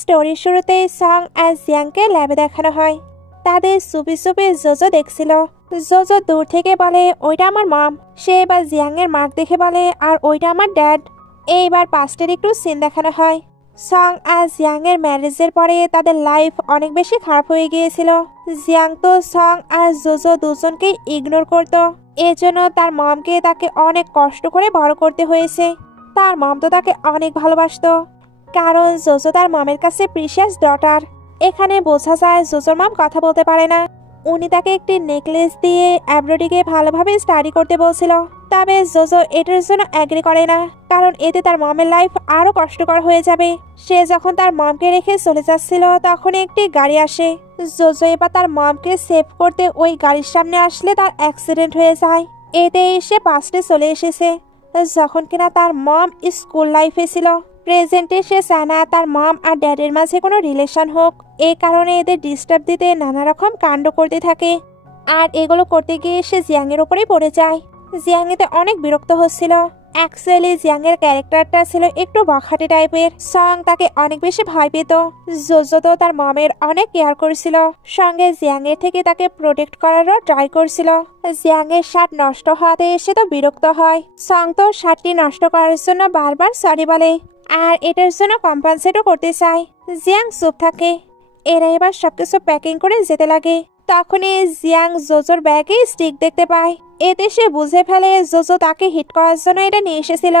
স্টোরির শুরুতে সং আর জিয়াংকে ল্যাবে দেখানো হয়। তাদের চুপি চুপি জোজো দেখছিল। জোজো দূর থেকে বলে ওইটা আমার মম। সে এবার জিয়াং এর মার্ক দেখে বলে আর ওইটা আমার ড্যাড। এইবার পাস্টের একটু সিন দেখানো হয়। সং আর জিয়াং এর ম্যারেজের পরে তাদের লাইফ অনেক বেশি খারাপ হয়ে গিয়েছিল। জিয়াং তো সং আর জোজো দুজনকে ইগনোর করত। এজন্য তার মমকে তাকে অনেক কষ্ট করে বড় করতে হয়েছে। তার মম তো তাকে অনেক ভালোবাসতো, কারণ জোজো তার মমের কাছে প্রিশিয়াস ডটার। এখানে বোঝা যায় জোজোর মম কথা বলতে পারে না। উনি তাকে একটি নেকলেস দিয়ে অ্যাব্রোডিকে ভালোভাবে স্টাডি করতে বলছিল, তবে জোজো এটার জন্য অ্যাগ্রি করে না, কারণ এতে তার মমের লাইফ আরো কষ্টকর হয়ে যাবে। সে যখন তার মমকে রেখে চলে যাচ্ছিল তখন একটি গাড়ি আসে। জোজো এবার তার মমকে সেভ করতে ওই গাড়ির সামনে আসলে তার অ্যাক্সিডেন্ট হয়ে যায়। এতে সে পাস্টে চলে এসেছে, যখন কিনা তার মম স্কুল লাইফে ছিল। প্রেজেন্টে সে চায় না তার মম আর ড্যাডের মাঝে কোনো রিলেশন হোক। এই কারণে এদের ডিস্টার্ব দিতে নানা রকম কাণ্ড করতে থাকে। আর এগুলো করতে গিয়ে সে জিয়াং এর উপরেই পড়ে যায়। জিয়াং এতে অনেক বিরক্ত হচ্ছিল। অ্যাকচুয়ালি জিয়াং এর ক্যারেক্টারটা ছিল একটু বখাটে টাইপের। সং তাকে অনেক বেশি ভয় পেত। জোজো তো তার মমের অনেক কেয়ার করেছিল, সঙ্গে জিয়াং এর থেকে তাকে প্রোটেক্ট করারও ট্রাই করছিল। জিয়াং এর শার্ট নষ্ট হওয়াতে সে তো বিরক্ত হয়। সং তো শার্টটি নষ্ট করার জন্য বারবার সরি বলে, আর এটার জন্য কম্পেনসেটও করতে চায়। জিয়াং চুপ থাকে। এরা এবার সবকিছু প্যাকিং করে যেতে লাগে। তখনই জিয়াং জোজোর ব্যাগে স্টিক দেখতে পায়। এতে সে বুঝে ফেলে জোজো তাকে হিট করার জন্য এটা নিয়ে এসেছিল।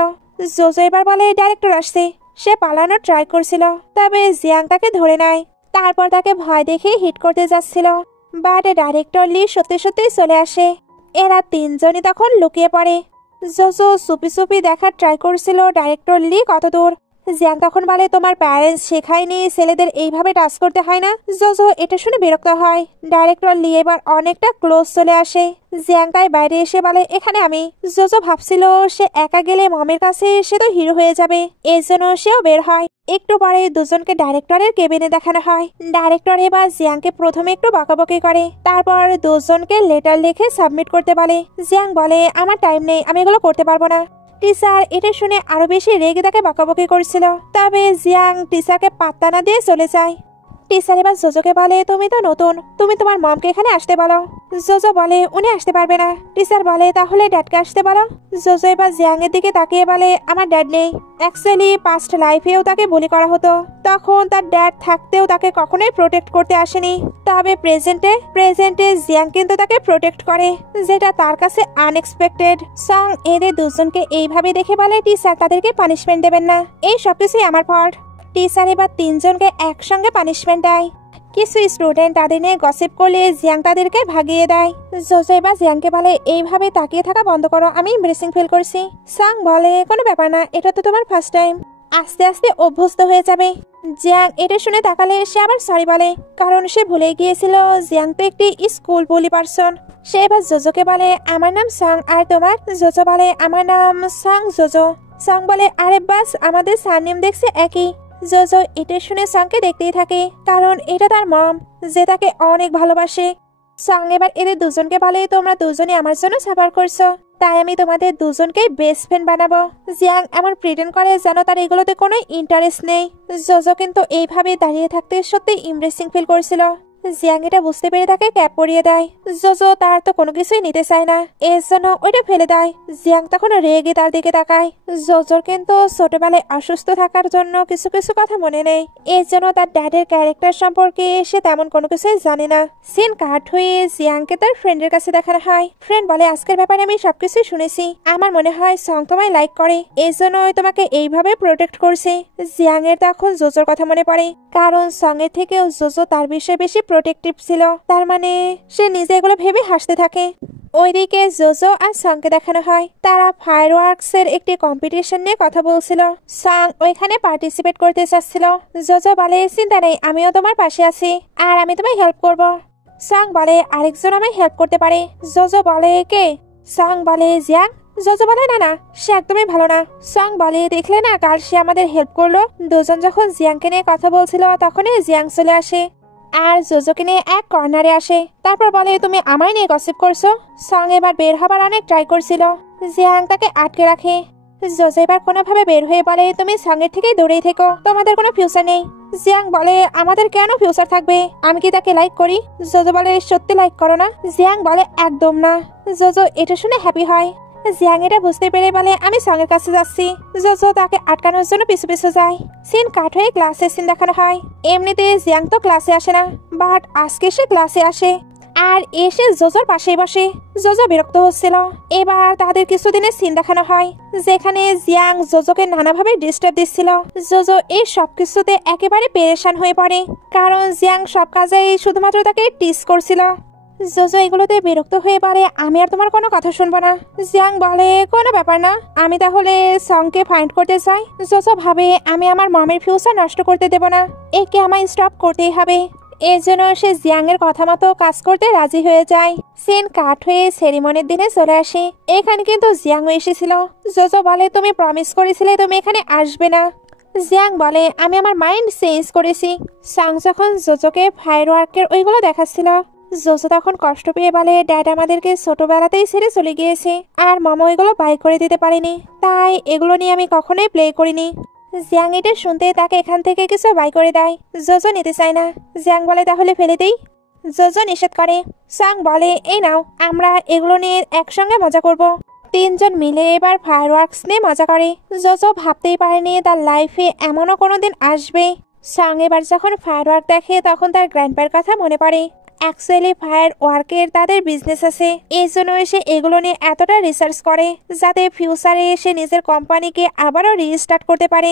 জোজো এবার বলে ডাইরেক্টর আসছে। সে পালানোর ট্রাই করছিল, তবে জিয়াং তাকে ধরে নেয়। তারপর তাকে ভয় দেখে হিট করতে যাচ্ছিল, বাট ডাইরেক্টর লি সত্যি সত্যি চলে আসে। এরা তিনজনই তখন লুকিয়ে পড়ে। জোজো চুপি চুপি দেখার ট্রাই করছিল ডাইরেক্টর লি কত দূর। জিয়াং তখন বলে তোমার প্যারেন্টস শেখায়নি ছেলেদের এইভাবে টাচ করতে হয় না। জোজো এটা শুনে বিরক্ত হয়। ডাইরেক্টর লি এবার অনেকটা ক্লোজ চলে আসে। জিয়াং তাই বাইরে এসে বলে এখানে আমি। জোজো ভাবছিল সে একা গেলে মমের কাছে সে তো হিরো হয়ে যাবে, এর জন্য সেও বের হয়। একটু পরে দুজনকে ডাইরেক্টরের কেবিনে দেখানো হয়। ডাইরেক্টর এবার জিয়াংকে প্রথমে একটু বকাবকি করে, তারপর দুজনকে লেটার লিখে সাবমিট করতে বলে। জিয়াং বলে আমার টাইম নেই, আমি এগুলো করতে পারবো না। টিচার এটা শুনে আরো বেশি রেগে তাকে বকাবকি করছিল, তবে জিয়াং টিচারকে পাত্তা না দিয়ে চলে যায়। টিচার এবার জোজোকে বলে তুমি তো নতুন, তুমি তোমার মমকে এখানে আসতে বলো। জোজো বলে উনি আসতে পারবে না। টিচার বলে তাহলে ড্যাডকে আসতে বলো। জোজো এবার জিয়াং এর দিকে তাকিয়ে বলে আমার ড্যাড নেই। অ্যাকচুয়ালি পাস্ট লাইফেও তাকে বুলি করা হতো, তখন তার ড্যাড থাকতেও তাকে কখনোই প্রোটেক্ট করতে আসেনি। তবে প্রেজেন্টে জিয়াং কিন্তু তাকে প্রোটেক্ট করে, যেটা তার কাছে আনএক্সপেক্টেড। সং এদের দুজনকে এইভাবে দেখে বলে টিচার তাদেরকে পানিশমেন্ট দেবেন না, এই সবকিছুই আমার ফল্ট। টিচার এবার তিনজনকে একসঙ্গে পানিশমেন্ট দেয়। কিছু স্টুডেন্ট তাদের নিয়ে গসিপ করলে জিয়াং তাদেরকে ভাগিয়ে দেয়। জোজো এবার জিয়াংকে বলে এইভাবে তাকিয়ে থাকা বন্ধ করো, আমি এমব্রেসিং ফিল করছি। সং বলে কোনো ব্যাপার না, এটা তো তোমার ফার্স্ট টাইম, আস্তে আস্তে অভ্যস্ত হয়ে যাবে। জিয়াং এটা শুনে তাকালে সে আবার সরি বলে, কারণ সে ভুলে গিয়েছিল জিয়াং তো একটি স্কুল বুলি পারসন। সে এবার জোজোকে বলে আমার নাম সং, আর তোমার? জোজো বলে আমার নাম সং জোজো। সং বলে আরে বাস, আমাদের সারনেম দেখছে একই। জোজো এটা শুনে সংকে দেখতেই থাকে, কারণ এটা তার মম, যে তাকে অনেক ভালোবাসে। সং এবার এদের দুজনকে বলে তোমরা দুজনে আমার জন্য সাফার করছো, তাই আমি তোমাদের দুজনকে বেস্ট ফ্রেন্ড বানাবো। জিয়াং এমন প্রিটেন্ড করে যেন তার এগুলোতে কোনো ইন্টারেস্ট নেই। জোজো কিন্তু এইভাবে দাঁড়িয়ে থাকতে সত্যি ইমপ্রেসিং ফিল করছিল। জিয়াং এটা বুঝতে পেরে তাকে ক্যাপ পরিয়ে দেয়। জোজো তার তো কোনো কিছুই নিতে চায় না, এর জন্য ওইটা ফেলে দেয়। জিয়াং তখন রেগে তার দিকে তাকায়। জোজোর কিন্তু ছোটবেলায় অসুস্থ থাকার জন্য কিছু কিছু কথা মনে নেই, এর জন্য তার ড্যাডের ক্যারেক্টার সম্পর্কে সে তেমন কোনো কিছুই জানে না। সিন কাট হয়ে জিয়াংকে তার ফ্রেন্ডের কাছে দেখানো হয়। ফ্রেন্ড বলে আজকের ব্যাপারে আমি সবকিছুই শুনেছি, আমার মনে হয় সং তোমায় লাইক করে, এর জন্য তোমাকে এইভাবে প্রোটেক্ট করছে। জিয়াং এর তখন জোজোর কথা মনে পড়ে, কারণ সং এর থেকেও জোজো তার বিষয়ে বেশি প্রোটেক্টিভ ছিল। তার মানে সে নিজে এগুলো ভেবে হাসতে থাকে। ওইদিকে জোজো আর সংকে দেখানো হয় তারা ফায়ারওয়ার্কস এর একটি কম্পিটিশন নিয়ে কথা বলছিল। সং ওইখানে পার্টিসিপেট করতে চাচ্ছিল। জোজো বলে চিন্তা নেই, আমিও তোমার পাশে আছি, আর আমি তোমায় হেল্প করব। সং বলে আরেকজন আমায় হেল্প করতে পারে। জোজো বলে কে? সং বলে জিয়াং। জোজো বলে না না, সে একদমই ভালো না। সং বলে দেখলে না, কাল সে আমাদের হেল্প করলো। দুজন যখন জিয়াংকে নিয়ে কথা বলছিল তখনই জিয়াং চলে আসে আর জোজোকে নিয়ে এক কর্নারে আসে। তারপর বলে তুমি আমায় নিয়ে গসিপ করছো। সং এবার বের হবার অনেক ট্রাই করছিল, জিয়াং তাকে আটকে রাখে। জোজো এবার কোনোভাবে বের হয়ে বলে তুমি সঙ্গের থেকেই দূরেই থেকো, তোমাদের কোনো ফিউচার নেই। জিয়াং বলে আমাদের কেন ফিউচার থাকবে, আমি কি তাকে লাইক করি? জোজো বলে সত্যি লাইক করো না? জিয়াং বলে একদম না। জোজো এটা শুনে হ্যাপি হয়। জিয়াং এটা বুঝতে পেরে বলে আমি সঙ্গের কাছে যাচ্ছি। জোজো তাকে আটকানোর জন্য পিছু পিছু যায়। সিন কাট হয়ে ক্লাসের সিন দেখানো হয়। এমনিতে জিয়াং তো ক্লাসে আসে না, বাট আজকে সে ক্লাসে আসে আর এসে জোজোর পাশেই বসে। জোজো বিরক্ত হচ্ছিল। এবার তাদের কিছুদিনের সিন দেখানো হয় যেখানে জিয়াং জোজোকে নানাভাবে ডিস্টার্ব দিচ্ছিল। জোজো এই সবকিছুতে একেবারে পেরেশান হয়ে পড়ে, কারণ জিয়াং সব কাজেই শুধুমাত্র তাকে টিস করছিল। জোজো এগুলোতে বিরক্ত হয়ে বলে আমি আর তোমার কোনো কথা শুনবো না। জিয়াং বলে কোনো ব্যাপার না, আমি তাহলে সঙ্গকে ফাইন্ড করতে চাই। জোজো ভাবে আমি আমার মমের ফিউচার নষ্ট করতে দেব না, একে আমায় স্টপ করতেই হবে। এর জন্য সে জিয়াং এর কথা মতো কাজ করতে রাজি হয়ে যায়। সিন কাট হয়ে সেরিমনির দিনে চলে আসে। এখানে কিন্তু জিয়াংও এসেছিল। জোজো বলে তুমি প্রমিস করেছিলে তুমি এখানে আসবে না। জিয়াং বলে আমি আমার মাইন্ড চেঞ্জ করেছি। সাং যখন জোজোকে ফায়ার ওয়ার্কের ওইগুলো দেখাচ্ছিল, জোজো তখন কষ্ট পেয়ে বলে ড্যাড আমাদেরকে ছোটবেলাতেই ছেড়ে চলে গিয়েছে আর মামা ওইগুলো বাই করে দিতে পারেনি, তাই এগুলো নিয়ে আমি কখনোই প্লে করিনি। জিয়াং এটা শুনতে তাকে এখান থেকে কিছু বাই করে দেয়। জোজো নিতে চায় না। জিয়াং বলে তাহলে ফেলে দেই। জোজো নিষেধ করে। সাং বলে এই নাও, আমরা এগুলো নিয়ে একসঙ্গে মজা করব। তিনজন মিলে এবার ফায়ার ওয়ার্কস নিয়ে মজা করে। জোজো ভাবতেই পারেনি তার লাইফে এমনও কোনোদিন আসবে। সাং এবার যখন ফায়ার ওয়ার্ক দেখে তখন তার গ্র্যান্ডপার কথা মনে পড়ে। অ্যাকচুয়ালি ফায়ার ওয়ার্কের তাদের বিজনেস আছে, এই জন্য সে এগুলো নিয়ে এতটা রিসার্চ করে যাতে ফিউচারে এসে নিজের কোম্পানিকে আবারও রিস্টার্ট করতে পারে।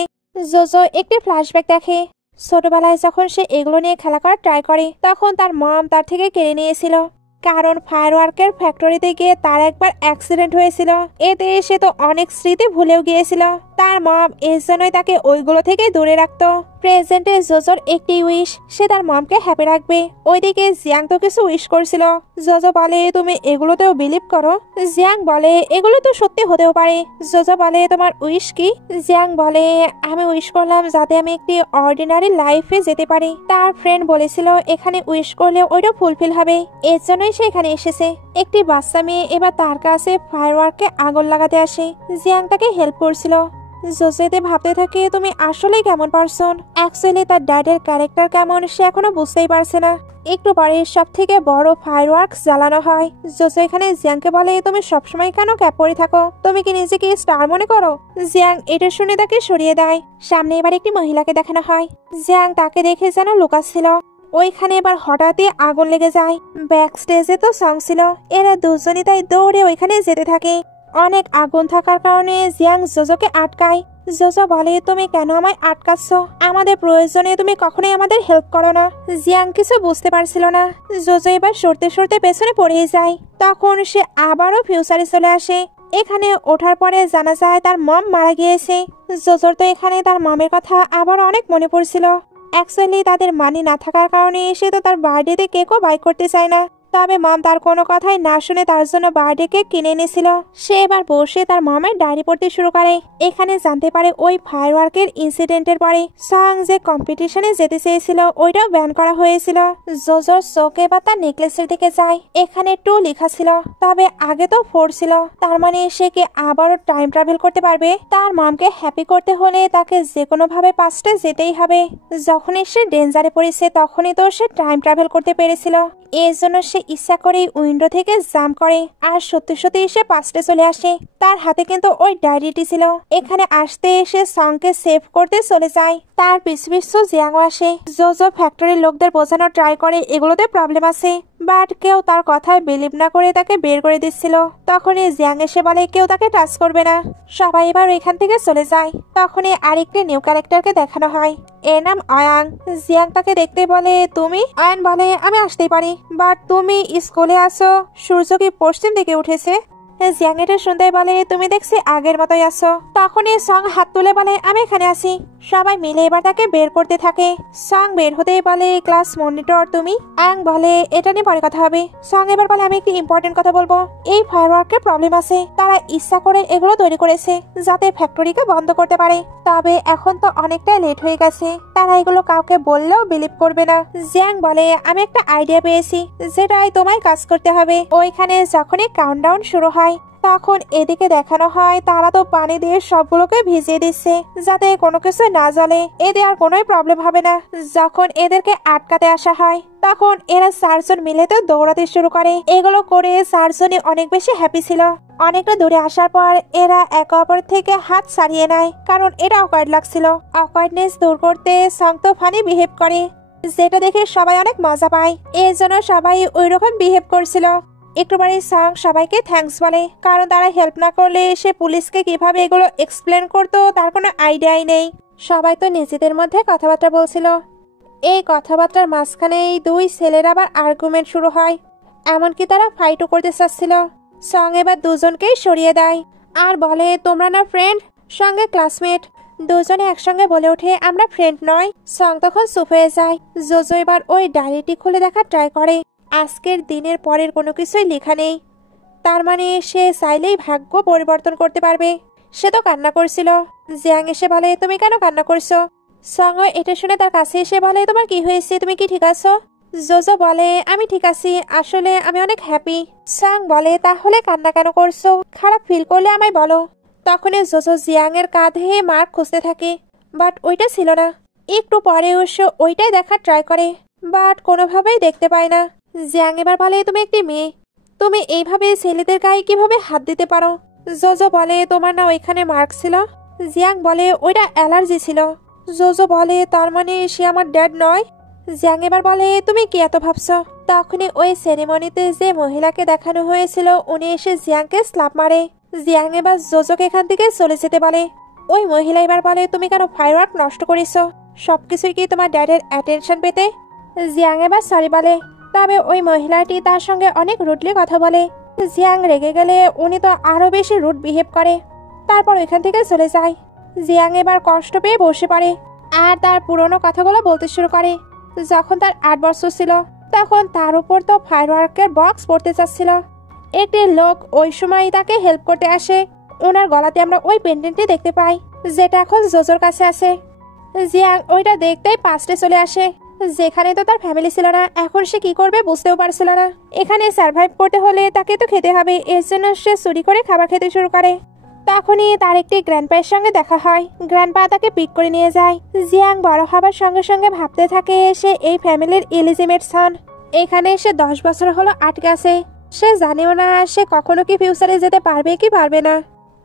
জোজো একটি ফ্ল্যাশব্যাক দেখে। ছোটবেলায় যখন সে এগুলো নিয়ে খেলা করার ট্রাই করে তখন তার মম তার থেকে কেড়ে নিয়েছিল, কারণ ফায়ার ওয়ার্কের ফ্যাক্টরিতে গিয়ে তার একবার অ্যাক্সিডেন্ট হয়েছিল। এতে সে তো অনেক স্মৃতি ভুলেও গিয়েছিল। তার মম এর জন্যই তাকে ওইগুলো থেকে দূরে রাখতো। প্রেজেন্টে জোজোর একটি উইশ, সে তার মমকে হ্যাপি রাখবে। ওইদিকে জিয়াং তো কিছু উইশ করছিল। জোজো বলে তুমি এগুলোতেও বিলিভ করো? জিয়াং বলে এগুলো তো সত্যি হতেও পারে। জোজো বলে তোমার উইশ কি? জিয়াং বলে আমি উইশ করলাম যাতে আমি একটি অর্ডিনারি লাইফে যেতে পারি। তার ফ্রেন্ড বলেছিল এখানে উইশ করলে ওইটা ফুলফিল হবে, এর জন্যই সে এখানে এসেছে। একটি বাচ্চা মেয়ে এবার তার কাছে ফায়ার ওয়ার্কে আগুন লাগাতে আসে। জিয়াং তাকে হেল্প করছিল। জোজোতে ভাবতে থাকে তুমি আসলে কেমন পারসন। অ্যাকচুয়ালি তার ড্যাডের ক্যারেক্টার কেমন সে এখনো বুঝতেই পারছে না। একটু পরে সব থেকে বড় ফায়ার ওয়ার্কস জ্বালানো হয়। জোজো এখানে জিয়াংকে বলে তুমি সবসময় কেন ক্যাপ পরে থাকো, তুমি কি নিজেকে স্টার মনে করো? জিয়াং এটা শুনে তাকে সরিয়ে দেয়। সামনে এবার একটি মহিলাকে দেখানো হয়। জিয়াং তাকে দেখে যেন লুকাচ্ছিল। ওইখানে এবার হঠাৎই আগুন লেগে যায়। ব্যাক স্টেজে তো সং ছিল। এরা দুজনই তাই দৌড়ে ওইখানে যেতে থাকে। অনেক আগুন থাকার কারণে জিয়াং জোজোকে আটকায়। জোজো বলে তুমি কেন আমায় আটকাচ্ছ, আমাদের প্রয়োজনে তুমি কখনোই আমাদের হেল্প করো না। জিয়াং কিছু বুঝতে পারছিল না। জোজো এবার সরতে সরতে পেছনে পড়ে যায়। তখন সে আবারও ফিউচারে চলে আসে। এখানে ওঠার পরে জানা যায় তার মম মারা গিয়েছে। জোজোর তো এখানে তার মমের কথা আবার অনেক মনে পড়ছিল। অ্যাকচুয়ালি তাদের মানি না থাকার কারণে সে তো তার বার্থডেতে কেকও বাই করতে চায় না। তবে মম তার কোনো কথাই না শুনে তার জন্য বার্থডে কেক কিনে এনেছিল। সে এবার বসে তার মমের ডায়েরি পড়তে শুরু করে। এখানে জানতে পারে ওই ফায়ার ওয়ার্কের ইনসিডেন্টের পরে সাং যে কম্পিটিশনে যেতে চেয়েছিল ওইটাও ব্যান করা হয়েছিল। জোজোর চোখে বা তার নেকলেসের দিকে যায়। এখানে 2 লেখা ছিল, তবে আগে তো 4 ছিল। তার মানে সে কি আবারও টাইম ট্রাভেল করতে পারবে? তার মমকে হ্যাপি করতে হলে তাকে যে কোনো ভাবে পাস্টে যেতেই হবে। যখনই সে ডেঞ্জারে পড়েছে তখনই তো সে টাইম ট্রাভেল করতে পেরেছিল। এর জন্য সে ইচ্ছা করে উইন্ডো থেকে জাম্প করে আর সত্যি সত্যি সে পাস্টে চলে আসে। তার হাতে কিন্তু ওই ডায়েরিটি ছিল। এখানে আসতে এসে সংকে সেভ করতে চলে যায়। তার পিছু পিছু জিয়াংও আসে। জোজো ফ্যাক্টরির লোকদের বোঝানোর ট্রাই করে এগুলোতে প্রবলেম আছে, বাট কেউ তার কথায় বিলিভ না করে তাকে বের করে দিচ্ছিল। তখনই জিয়াং এসে বলে কেউ তাকে টাচ করবে না। সবাই এবার এখান থেকে চলে যায়। তখনই আরেকটি নিউ ক্যারেক্টারকে দেখানো হয়। এর নাম অয়াং। জিয়াং তাকে দেখতে বলে তুমি? অয়ান বলে আমি আসতেই পারি, বাট তুমি স্কুলে আসো, সূর্য কি পশ্চিম দিকে উঠেছে? জিয়াং এটা শুনতে বলে তুমি দেখছি আগের মতোই আছো। তখনই সং হাত তুলে বলে আমি এখানে আসি। সবাই মিলে এবার তাকে বের করতে থাকে। সং বের হতেই বলে ক্লাস মনিটর তুমি? আং বলে এটা নিয়ে পরে কথা হবে। সং এবার বলে আমি একটি ইম্পর্টেন্ট কথা বলবো। এই ফায়ারওয়ার্কের প্রবলেম আছে, তারা ইচ্ছা করে এগুলো তৈরি করেছে যাতে ফ্যাক্টরিকে বন্ধ করতে পারে। তবে এখন তো অনেকটাই লেট হয়ে গেছে, তারা এগুলো কাউকে বললেও বিলিভ করবে না। জিয়াং বলে আমি একটা আইডিয়া পেয়েছি, যেটাই তোমায় কাজ করতে হবে। ওইখানে যখনই কাউন্টডাউন শুরু হয় তখন এদিকে দেখানো হয় তারা তো পানি দিয়ে সবগুলোকে ভিজিয়ে দিচ্ছে যাতে কোনো কিছু না জ্বলে, এতে আর কোনোই প্রবলেম হবে না। যখন এদেরকে আটকাতে আসা হয় তখন এরা 4 জন মিলে তো দৌড়াতে শুরু করে। এগুলো করে 4 জনই অনেক বেশি হ্যাপি ছিল। অনেকটা দূরে আসার পর এরা একে অপর থেকে হাত ছাড়িয়ে নেয়, কারণ এটা অকওয়ার্ড লাগছিল। অকওয়ার্ডনেস দূর করতে সং তো ফানি বিহেভ করে, যেটা দেখে সবাই অনেক মজা পায়। এর জন্য সবাই ওই রকম বিহেভ করছিল। একটু পরে সং সবাইকে থ্যাঙ্কস বলে, কারণ তারা হেল্প না করলে সে পুলিশকে কিভাবে এগুলো এক্সপ্লেন করতো তার কোনো আইডিয়াই নেই। সবাই তো নিজেদের মধ্যে কথাবার্তা বলছিল। এই কথাবার্তার মাঝখানেই 2 ছেলের আবার আর্গুমেন্ট শুরু হয়, এমনকি তারা ফাইটও করতে চাচ্ছিল। সং এবার 2 জনকেই সরিয়ে দেয় আর বলে, তোমরা না ফ্রেন্ড, সঙ্গে ক্লাসমেট। 2 জনে একসঙ্গে বলে ওঠে, আমরা ফ্রেন্ড নয়। সং তখন চুপ হয়ে যায়। জোজো এবার ওই ডায়েরিটি খুলে দেখার ট্রাই করে। আজকের দিনের পরের কোনো কিছুই লেখা নেই, তার মানে সে চাইলেই ভাগ্য পরিবর্তন করতে পারবে। সে তো কান্না করছিল। জিয়াং এসে বলে, তুমি কেন কান্না করছো? সং এটা শুনে তার কাছে এসে বলে, তোমার কি হয়েছে, তুমি কি ঠিক আছো? জোজো বলে, আমি ঠিক আছি, আসলে আমি অনেক হ্যাপি। সং বলে, তাহলে কান্না কেন করছো? খারাপ ফিল করলে আমায় বলো। তখনই জোজো জিয়াং এর কাঁধে মার্ক খুঁজতে থাকে, বাট ওইটা ছিল না। একটু পরে সে ওইটাই দেখার ট্রাই করে, বাট কোনোভাবেই দেখতে পায় না। জিয়াং এবার বলে, তুমি একটি মেয়ে, তুমি এইভাবে ছেলেদের গায়ে কিভাবে হাত দিতে পারো? জোজো বলে, তোমার না ওইখানে মার্ক ছিল? জিয়াং বলে, ওইটা অ্যালার্জি ছিল। জোজো বলে, তার মানে সে আমার ড্যাড নয়? জিয়াং এবার বলে, তুমি কি এত ভাবছো? তখনই ওই সেরেমনিতে যে মহিলাকে দেখানো হয়েছিল উনি এসে জিয়াংকে স্ল্যাপ মারে। জিয়াং এবার জোজোকে এখান থেকে চলে যেতে বলে। ওই মহিলা এবার বলে, তুমি কেন ফায়ারওয়ার্ক নষ্ট করেছো? সবকিছুই কি তোমার ড্যাডের অ্যাটেনশন পেতে? জিয়াং এবার সরি বলে, তবে ওই মহিলাটি তার সঙ্গে অনেক রুডলি কথা বলে। জিয়াং রেগে গেলে উনি তো আরো বেশি রুড বিহেভ করে, তারপর ওইখান থেকে চলে যায়। জিয়াং এবার কষ্ট পেয়ে বসে পড়ে আর তার পুরনো কথাগুলো বলতে শুরু করে। যখন তার 8 বছর ছিল তখন তার উপর তো ফায়ারওয়ার্কের বক্স পড়তে চাচ্ছিল। একটি লোক ওই সময় তাকে হেল্প করতে আসে। ওনার গলাতে আমরা ওই পেন্ডেন্টটি দেখতে পাই, যেটা এখন জোজোর কাছে আছে। জিয়াং ওইটা দেখতেই পাস্টে চলে আসে, যেখানে তো তার ফ্যামিলি ছিল না। এখন সে কি করবে বুঝতেও পারছিল না। এখানে সার্ভাইভ করতে হলে তাকে তো খেতে হবে, এর জন্য সে চুরি করে খাবার খেতে শুরু করে। তখনই তার একটি গ্র্যান্ডপায়ের সঙ্গে দেখা হয়। গ্র্যান্ডপা তাকে পিক করে নিয়ে যায়। জিয়াং বড় হবার সঙ্গে সঙ্গে ভাবতে থাকে সে এই ফ্যামিলির ইলিজিমেট সন। এখানে সে 10 বছর হলো আটকে আছে। সে জানেও না সে কখনো কি ফিউচারে যেতে পারবে কি পারবে না।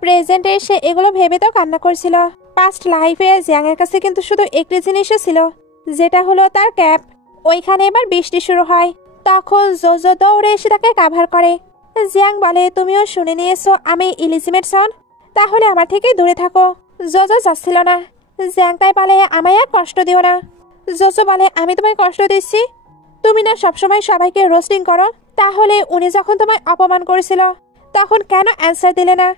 প্রেজেন্টে সে এগুলো ভেবে তো কান্না করছিল। পাস্ট লাইফে জিয়াং এর কাছে কিন্তু শুধু একটি জিনিসও ছিল, যেটা হলো তার ক্যাপ। ওইখানে এবার বৃষ্টি শুরু হয়। তখন জোজো দৌড়ে এসে তাকে কাভার করে। জিয়াং বলে, তুমিও শুনে নিয়েছো আমি ইলিজিমেট সন, তাহলে আমার থেকে দূরে থাকো। জোজো যাচ্ছিল না। জিয়াং তাই বলে, আমায় আর কষ্ট দিও না। জোজো বলে, আমি তোমায় কষ্ট দিচ্ছি? তুমি না সবসময় সবাইকে রোস্টিং করো, তাহলে উনি যখন তোমায় অপমান করেছিল তখন কেন অ্যান্সার দিলে না?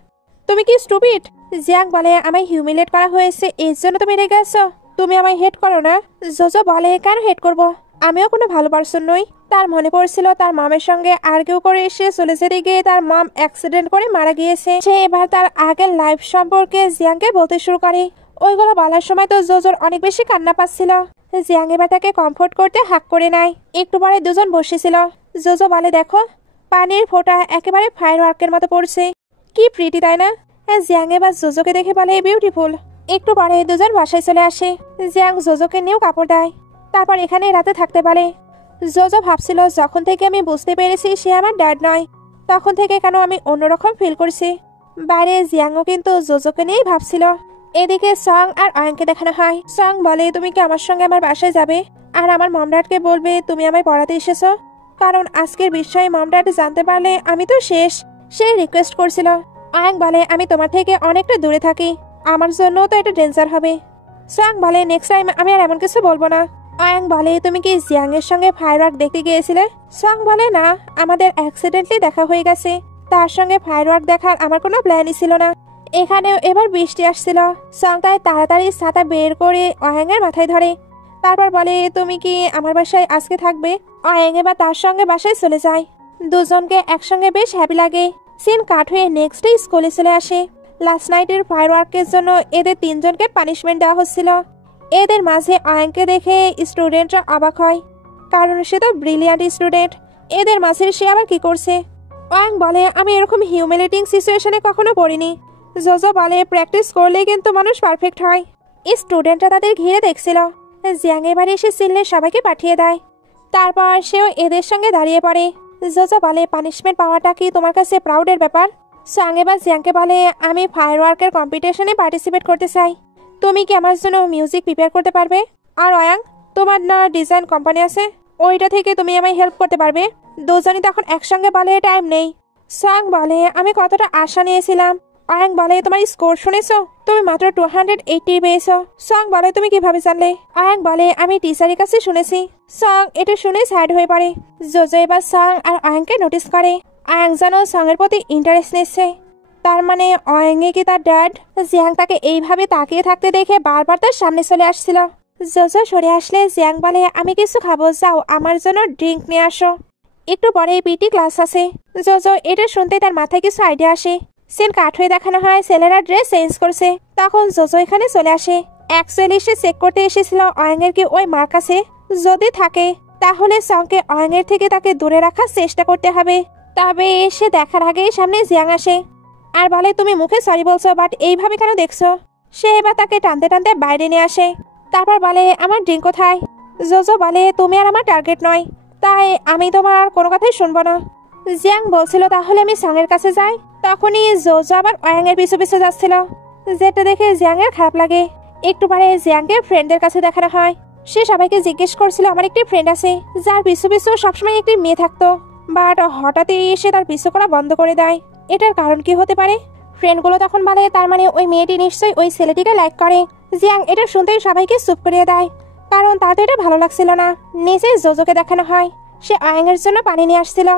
তুমি কি স্টুপিড? জিয়াং বলে, আমায় হিউমিলেট করা হয়েছে, এর জন্য তুমি রেগে আছো? তুমি আমায় হেট করো না? জোজো বলে, কেন হেট করব? আমিও কোনো ভালো পারসন নই। তার মনে পড়ছিল তার মামের সঙ্গে আর্গিউ করে এসে চলে যেতে গিয়ে তার মাম অ্যাক্সিডেন্ট করে মারা গিয়েছে। সে এবার তার আগের লাইফ সম্পর্কে জিয়াংকে বলতে শুরু করে। ওইগুলো বলার সময় তো জোজোর অনেক বেশি কান্না পাচ্ছিল। জিয়াং এবার তাকে কমফোর্ট করতে হাক করে নেয়। একটু পরে 2 জন বসেছিল। জোজো বলে, দেখো পানির ফোঁটা একেবারে ফায়ারওয়ার্কের মতো পড়ছে, কি প্রিটি তাই না? জিয়াং এবার জোজোকে দেখে বলে, বিউটিফুল। একটু পরে 2 জন বাসায় চলে আসে। জিয়াং জোজোকে নিয়েও কাপড় দেয়, তারপর এখানে রাতে থাকতে পারে। জোজো ভাবছিল, যখন থেকে আমি বুঝতে পেরেছি সে আমার ড্যাড নয়, তখন থেকে কেন আমি অন্যরকম ফিল করছি। বাইরে জিয়াংও কিন্তু জোজোকে নিয়েই ভাবছিল। এদিকে সং আর অয়নকে দেখানো হয়। সং বলে, তুমি কি আমার সঙ্গে আমার বাসায় যাবে আর আমার মম ড্যাডকে বলবে তুমি আমায় পড়াতে এসেছো, কারণ আজকের বিষয়ে মম ড্যাড জানতে পারলে আমি তো শেষ। সে রিকোয়েস্ট করছিল। অয়ন বলে, আমি তোমার থেকে অনেকটা দূরে থাকি, আমার জন্য তো এটা ডেঞ্জার হবে। সং বলে, নেক্সট টাইম আমি আর এমন কিছু বলবো না। অয়ন বলে, তুমি কি জিয়াং এর সঙ্গে ফায়ারওয়ার্ক দেখতে গিয়েছিলে? সং বলে, না, আমাদের অ্যাক্সিডেন্টলি দেখা হয়ে গেছে, তার সঙ্গে ফায়ারওয়ার্ক দেখার আমার কোনো প্ল্যানই ছিল না। এখানেও এবার বৃষ্টি আসছিল। সং তাই তাড়াতাড়ি ছাতা বের করে অয়নের মাথায় ধরে, তারপর বলে, তুমি কি আমার বাসায় আজকে থাকবে? অয়ন এবার তার সঙ্গে বাসায় চলে যায়। 2 জনকে একসঙ্গে বেশ হ্যাপি লাগে। সিন কাট হয়ে নেক্সট ডে স্কুলে চলে আসে। লাস্ট নাইটের ফায়ারওয়ার্কের জন্য এদের 3 জনকে পানিশমেন্ট দেওয়া হচ্ছিল। এদের মাঝে অয়নকে দেখে স্টুডেন্টরা অবাক হয়, কারণ সে তো ব্রিলিয়ান্ট স্টুডেন্ট। এদের মাঝে সে আবার কি করছে? অয়াং বলে আমি এরকম হিউমিলেটিং সিচুয়েশনে কখনো পড়িনি। জোজো বলে প্র্যাকটিস করলে কিন্তু মানুষ পারফেক্ট হয়। স্টুডেন্টরা তাদের ঘিরে দেখছিল। জিয়াং এবারে এসে চিনলে সবাইকে পাঠিয়ে দেয়। তারপর সেও এদের সঙ্গে দাঁড়িয়ে পড়ে। জোজো বলে পানিশমেন্ট পাওয়াটা কি তোমার কাছে প্রাউডের ব্যাপার? সাং এবার জিয়াংকে বলে আমি ফায়ারওয়ার্কের কম্পিটিশনে পার্টিসিপেট করতে চাই, তুমি কি আমার জন্য মিউজিক প্রিপেয়ার করতে পারবে? আর অয়াং, তোমার না ডিজাইন কোম্পানি আছে, ওইটা থেকে তুমি আমায় হেল্প করতে পারবে? দুজনই তখন একসঙ্গে বলে টাইম নেই। সাং বলে আমি কতটা আশা নিয়েছিলাম। অয়াং বলে তোমার স্কোর শুনেছো, তুমি মাত্র 280 পেয়েছো। সং বলে তুমি কিভাবে জানলে? অয়াং বলে আমি টিচারের কাছে শুনেছি। সং এটা শুনে স্যাড হয়ে পড়ে। জোজো এবার সং আর অয়াংকে নোটিস করে। অয়াং যেন সং এর প্রতি ইন্টারেস্ট নিচ্ছে। তার মানে অয়াংয়ে কি তার ড্যাড? জিয়াং তাকে এইভাবে তাকিয়ে থাকতে দেখে বারবার তার সামনে চলে আসছিল। জোজো সরে আসলে জিয়াং বলে আমি কিছু খাবো, যাও আমার জন্য ড্রিঙ্ক নিয়ে আসো। একটু পরে পিটি ক্লাস আছে। জোজো এটা শুনতে তার মাথায় কিছু আইডিয়া আসে। সিন কাট হয়ে দেখানো হয় ছেলেরা ড্রেস চেঞ্জ করছে। তখন জোজো এখানে চলে আসে। অ্যাকচুয়ালি সে চেক করতে এসেছিল অয়াংয়ের কি ওই মার্ক আছে, যদি থাকে তাহলে সংকে অয়াংয়ের থেকে তাকে দূরে রাখার চেষ্টা করতে হবে। তবে সে দেখার আগেই সামনে জিয়াং আসে আর বলে তুমি মুখে সরি বলছো, বাট এইভাবে কেন দেখছো? সে এবার তাকে টানতে টানতে বাইরে নিয়ে আসে। তারপর বলে আমার ড্রিঙ্ক কোথায়? জোজো বলে তুমি আর আমার টার্গেট নয়, তাই আমি তোমার কোনো কথাই শুনবো না। জিয়াং বলছিল তাহলে আমি সঙের কাছে যাই। তখনই জোজো আবার অয়াং এর পিছু পিছু যাচ্ছিল, যেটা দেখে জিয়াং এর খারাপ লাগে। একটু পরে জিয়াংকে ফ্রেন্ডদের কাছে দেখানো হয়। সে সবাইকে জিজ্ঞেস করছিল আমার একটি ফ্রেন্ড আছে যার পিছু পিছু সবসময় একটি মেয়ে থাকতো, বাট হঠাৎই সে তার পিছু করা বন্ধ করে দেয়। এটার কারণ কি হতে পারে? ফ্রেন্ডগুলো তখন বলে তার মানে ওই মেয়েটি নিশ্চয়ই ওই ছেলেটিকে লাইক করে। জিয়াং এটা শুনতেই সবাইকে চুপ করিয়ে দেয়, কারণ তার তো এটা ভালো লাগছিল না। নিজেই জোজোকে দেখানো হয় সে অয়াং এর জন্য পানি নিয়ে আসছিল।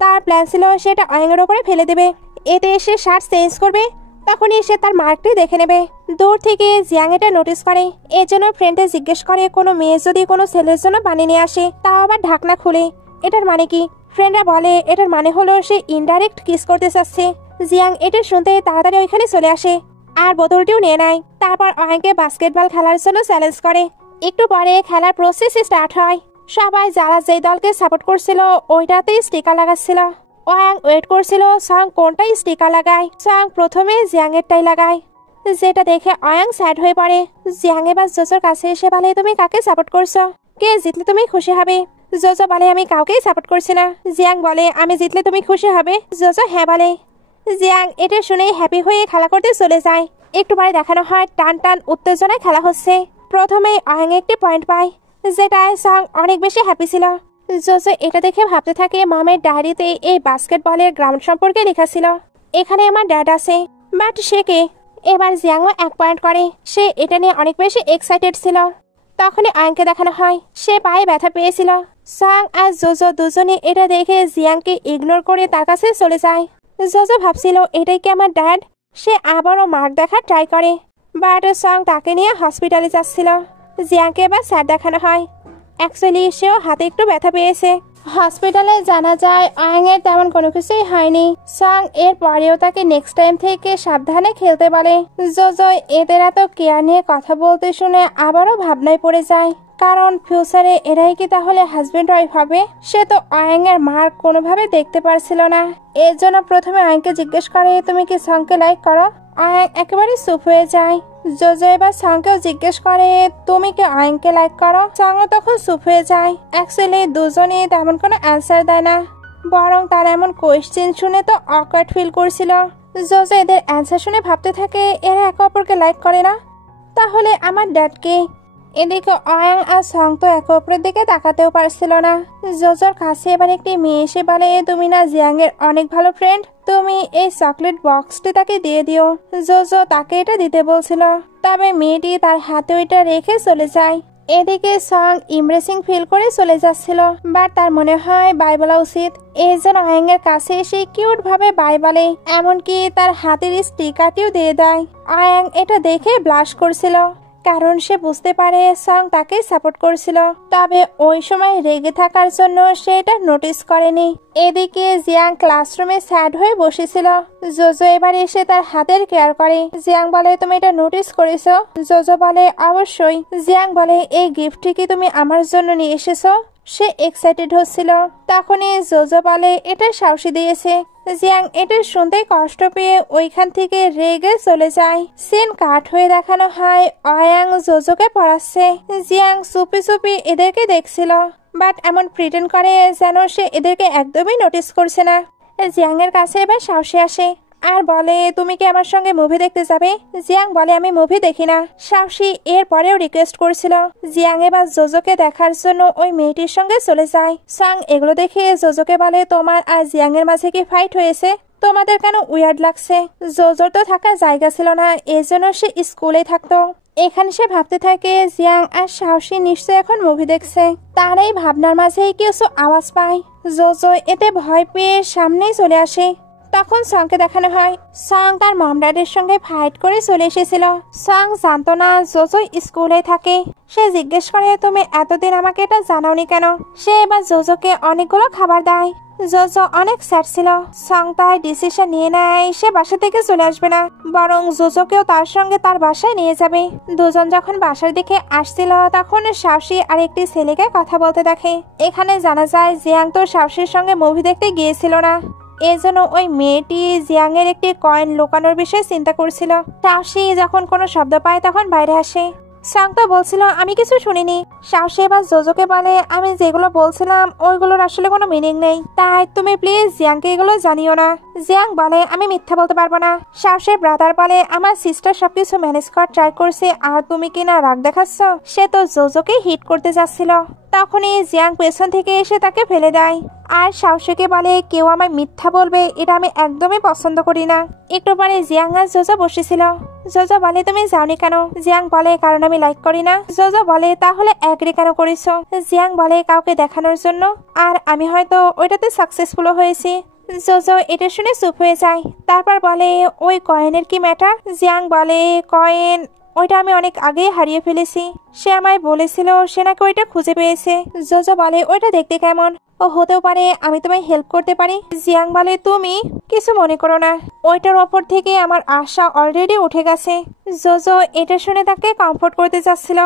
তার প্ল্যান ছিল সেটা অয়াং এর উপরে ফেলে দেবে, এতে সে শার্ট চেঞ্জ করবে, তখনই সে তার মার্কটি দেখে নেবে। দূর থেকে জিয়াং এটা নোটিস করে। এর জন্য ফ্রেন্ডে জিজ্ঞেস করে কোনো মেয়ে যদি কোনো ছেলের জন্য পানি নিয়ে আসে, তাও আবার ঢাকনা খুলে, এটার মানে কি? ফ্রেন্ডরা বলে এটার মানে হলো সে ইনডাইরেক্ট কিস করতে চাচ্ছে। জিয়াং এটা শুনতে তাড়াতাড়ি ওইখানে চলে আসে আর বোতলটিও নিয়ে নেয়। তারপর অয়াংকে বাস্কেটবল খেলার জন্য চ্যালেঞ্জ করে। একটু পরে খেলার প্রসেস স্টার্ট হয়। সবাই যারা যেই দলকে সাপোর্ট করছিল ওইটাতেই স্টিকার লাগাচ্ছিল। অয়াং ওয়েট করছিল সং কোনটাই স্টিকার লাগায়। সং প্রথমে জিয়াং এরটাই লাগায়, যেটা দেখে অয়াং স্যাড হয়ে পড়ে। জিয়াং এবার জোজোর কাছে এসে বলে তুমি কাকে সাপোর্ট করছো? কে জিতলে তুমি খুশি হবে? জোজো বলে আমি কাউকেই সাপোর্ট করছি না। জিয়াং বলে আমি জিতলে তুমি খুশি হবে? জোজো হ্যাঁ বলে। জিয়াং এটা শুনে হ্যাপি হয়ে খেলা করতে চলে যায়। একটু পরে দেখানো হয় টান টান উত্তেজনায় খেলা হচ্ছে। প্রথমে অয়াং একটি পয়েন্ট পায়, যেটায় সং অনেক বেশি হ্যাপি ছিল। জোজো এটা দেখে ভাবতে থাকে মামের ডায়েরিতে এই বাস্কেটবলের গ্রাউন্ড সম্পর্কে লেখা ছিল, এখানে আমার ড্যাড আছে, বাট সে কে? এবার জিয়াংও 1 পয়েন্ট করে। সে এটা নিয়ে অনেক বেশি এক্সাইটেড ছিল। তখনই অয়াংকে দেখানো হয় সে পায়ে ব্যথা পেয়েছিল। সং আর জোজো দুজনে এটা দেখে জিয়াংকে ইগনোর করে তার কাছে চলে যায়। জোজো ভাবছিল এটাই কি আমার ড্যাড? সে আবারও মার্ক দেখার ট্রাই করে, বাট সং তাকে নিয়ে হসপিটালে যাচ্ছিল। জিয়াংকে এবার স্যার দেখানো হয়। অ্যাকচুয়ালি সেও হাতে একটু ব্যথা পেয়েছে। হসপিটালে জানা যায় অয়াং এর তেমন কোনো কিছুই হয়নি। সং এর পরেও তাকে নেক্সট টাইম থেকে সাবধানে খেলতে বলে। জোজো এদের এত কেয়ার নিয়ে কথা বলতে শুনে আবারও ভাবনায় পড়ে যায়, কারণ ফিউচারে এরাই কি তাহলে হাজবেন্ড ওয়াইফ হবে? সে তো অয়াং এর মার্ক কোনোভাবে দেখতে পারছিল না। এর জন্য প্রথমে অয়াংকে জিজ্ঞেস করে তুমি কি সংকে লাইক করো? অয়াং একেবারে চুপ হয়ে যায়। জোজো এবার সংকেও জিজ্ঞেস করে তুমি কি অয়াংকে লাইক করো? সংও তখন চুপ হয়ে যায়। অ্যাকচুয়ালি দুজনেই তেমন কোনো অ্যান্সার দেয় না, বরং তার এমন কোয়েশ্চেন শুনে তো অকওয়ার্ড ফিল করছিল। জোজো এদের অ্যান্সার শুনে ভাবতে থাকে এরা একে অপরকে লাইক করে না, তাহলে আমার ড্যাডকে? এদিকে অয়াং আর সং তো একে অপরের দিকে তাকাতেও পারছিল না। জোজোর কাছে এবার একটি মেয়ে এসে বলে তুমি না জিয়াং এর অনেক ভালো ফ্রেন্ড, তুমি এই চকলেট বক্সটি তাকে দিয়ে দিও। জোজো তাকে এটা দিতে বলছিল, তবে মেয়েটি তার হাতে ওইটা রেখে চলে যায়। এদিকে সং ইমপ্রেসিং ফিল করে চলে যাচ্ছিল, বাট তার মনে হয় বাই বলা উচিত। এই জন্য অয়াং এর কাছে এসে কিউট ভাবে বাই বলে, এমনকি তার হাতের স্টিকারটিও দিয়ে দেয়। অয়াং এটা দেখে ব্লাশ করছিল, কারণ সে বুঝতে পারে সং তাকে সাপোর্ট করছিল। তবে ওই সময় রেগে থাকার জন্য সে এটা নোটিস করেনি। এদিকে জিয়াং ক্লাসরুমে স্যাড হয়ে বসেছিল। জোজো এবার এসে তার হাতের কেয়ার করে। জিয়াং বলে, তুমি এটা নোটিস করেছো? জোজো বলে, অবশ্যই। জিয়াং বলে, এই গিফটটি কি তুমি আমার জন্য নিয়ে এসেছো? সে এক্সাইটেড হচ্ছিল। তখনই জোজো বলে, এটা সাহসী দিয়েছে। জিয়াং এটা শুনতে কষ্ট পেয়ে ওইখান থেকে রেগে চলে যায়। সিন কাট হয়ে দেখানো হয় অয়াং জোজোকে পড়াচ্ছে। জিয়াং চুপি চুপি এদেরকে দেখছিল, বাট এমন প্রিটেন্ড করে যেন সে এদেরকে একদমই নোটিস করছে না। জিয়াং এর কাছে এবার সাহসী আসে আর বলে, তুমি কি আমার সঙ্গে মুভি দেখতে যাবে? জিয়াং বলে, আমি মুভি দেখি না। সাহসী এর পরেও রিকোয়েস্ট করছিল। জিয়াং এবার জোজোকে দেখার জন্য ওই মেয়েটির সঙ্গে চলে যায়। সাং এগুলো দেখে জোজোকে বলে, তোমার আর জিয়াং এর মাঝে কি ফাইট হয়েছে? তোমাদের কেন উইয়ার্ড লাগছে? জোজোর তো থাকার জায়গা ছিল না, এই জন্য সে স্কুলে থাকতো। এখানে সে ভাবতে থাকে জিয়াং আর সাহসী নিশ্চয় এখন মুভি দেখছে। তার এই ভাবনার মাঝেই কিছু আওয়াজ পায়। জোজো এতে ভয় পেয়ে সামনেই চলে আসে। তখন সংকে দেখানো হয় সং তার মম ড্যাডির সঙ্গে ফাইট করে চলে এসেছিল। সং জানতো না জোজো স্কুলে থাকে। সে জিজ্ঞেস করে, তুমি এতদিন আমাকে এটা জানাওনি কেন? সে এবার জোজোকে অনেকগুলো খাবার দেয়। জোজো অনেক স্যাড ছিল। সং তার ডিসিশন নিয়ে নেয় সে বাসা থেকে চলে আসবে না, বরং জোজোকেও তার সঙ্গে তার বাসায় নিয়ে যাবে। দুজন যখন বাসার দিকে আসছিল তখন সাহসী আর একটি ছেলেকে কথা বলতে দেখে। এখানে জানা যায় জিয়াং তো সাহসীর সঙ্গে মুভি দেখতে গিয়েছিল না, এজন্য ওই মেয়েটি জিয়াং এর একটি কয়েন লুকানোর বিষয়ে চিন্তা করছিল। সাহসী যখন কোনো শব্দ পায় তখন বাইরে আসে। সাং তো বলছিল, আমি কিছু শুনিনি। সাহসী এবার জোজোকে বলে, আমি যেগুলো বলছিলাম ওইগুলোর আসলে কোনো মিনিং নেই, তাই তুমি প্লিজ জিয়াংকে এগুলো জানিও না। জিয়াং বলে, আমি মিথ্যা বলতে পারবো না। সাহসীর ব্রাদার বলে, আমার সিস্টার সবকিছু ম্যানেজ করার ট্রাই করছে আর তুমি কি না রাগ দেখাচ্ছ? সে তো জোজোকে হিট করতে যাচ্ছিল। তখনই জিয়াং পেছন থেকে এসে তাকে ফেলে দেয় আর সাহসীকে বলে, কেউ আমায় মিথ্যা বলবে এটা আমি একদমই পছন্দ করি না। একটু পরে জিয়াং আর জোজো বসেছিল। জোজো বলে, তুমি যাওনি কেন? জিয়াং বলে, কারণ আমি লাইক করি না। জোজো বলে, তাহলে এগ্রি কেন করেছো? জিয়াং বলে, কাউকে দেখানোর জন্য, আর আমি হয়তো ওইটাতে সাকসেসফুল হয়েছি। জোজো এটা শুনে চুপ হয়ে যায়। তারপর বলে, ওই কয়েনের কি ম্যাটার? জিয়াং বলে, কয়েন ওইটা আমি অনেক আগেই হারিয়ে ফেলেছি। সে আমায় বলেছিল সে নাকি ওইটা খুঁজে পেয়েছে। জোজো বলে, ওইটা দেখতে কেমন? ও হতেও পারে আমি তোমায় হেল্প করতে পারি। জিয়াং বলে, তুমি কিছু মনে করো না, ওইটার ওপর থেকে আমার আশা অলরেডি উঠে গেছে। জোজো এটা শুনে তাকে কমফোর্ট করতে চাচ্ছিল,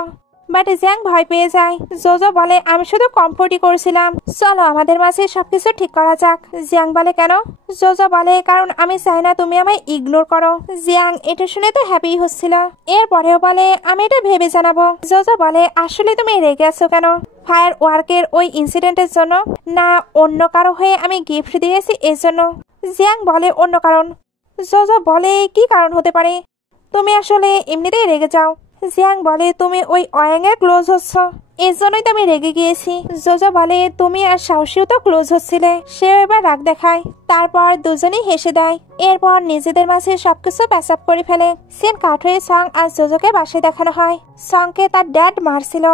বাট জিয়াং ভয় পেয়ে যায়। জোজো বলে, আমি শুধু কমফোর্টই করছিলাম, চলো আমাদের মাঝে সবকিছু ঠিক করা যাক। জিয়াং বলে, কেন? জোজো বলে, কারণ আমি চাই না তুমি আমায় ইগনোর করো। জিয়াং এটা শুনে তো হ্যাপি হচ্ছিল। এরপরেও বলে, আমি এটা ভেবে জানাবো। জোজো বলে, আসলে তুমি রেগে আছো কেন? ফায়ার ওয়ার্কের ওই ইনসিডেন্টের জন্য, না অন্য কারো হয়ে আমি গিফট দিয়েছি এর জন্য? জিয়াং বলে, অন্য কারণ। জোজো বলে, কি কারণ হতে পারে? তুমি আসলে এমনিতেই রেগে যাও। জিয়াং বলে, তুমি ওই অয়াং এর ক্লোজ হচ্ছ, এর জন্যই তো আমি রেগে গিয়েছি। জোজো বলে, তুমি আর সাহসীও তো ক্লোজ হচ্ছিলে। সেও এবার রাগ দেখায়। তারপর দুজনেই হেসে দেয়। এরপর নিজেদের মাঝে সবকিছু প্যাচ আপ করে ফেলে। সিন কাট হয়ে সং আর জোজোকে বাসায় দেখানো হয়। সংকে তার ড্যাড মারছিল,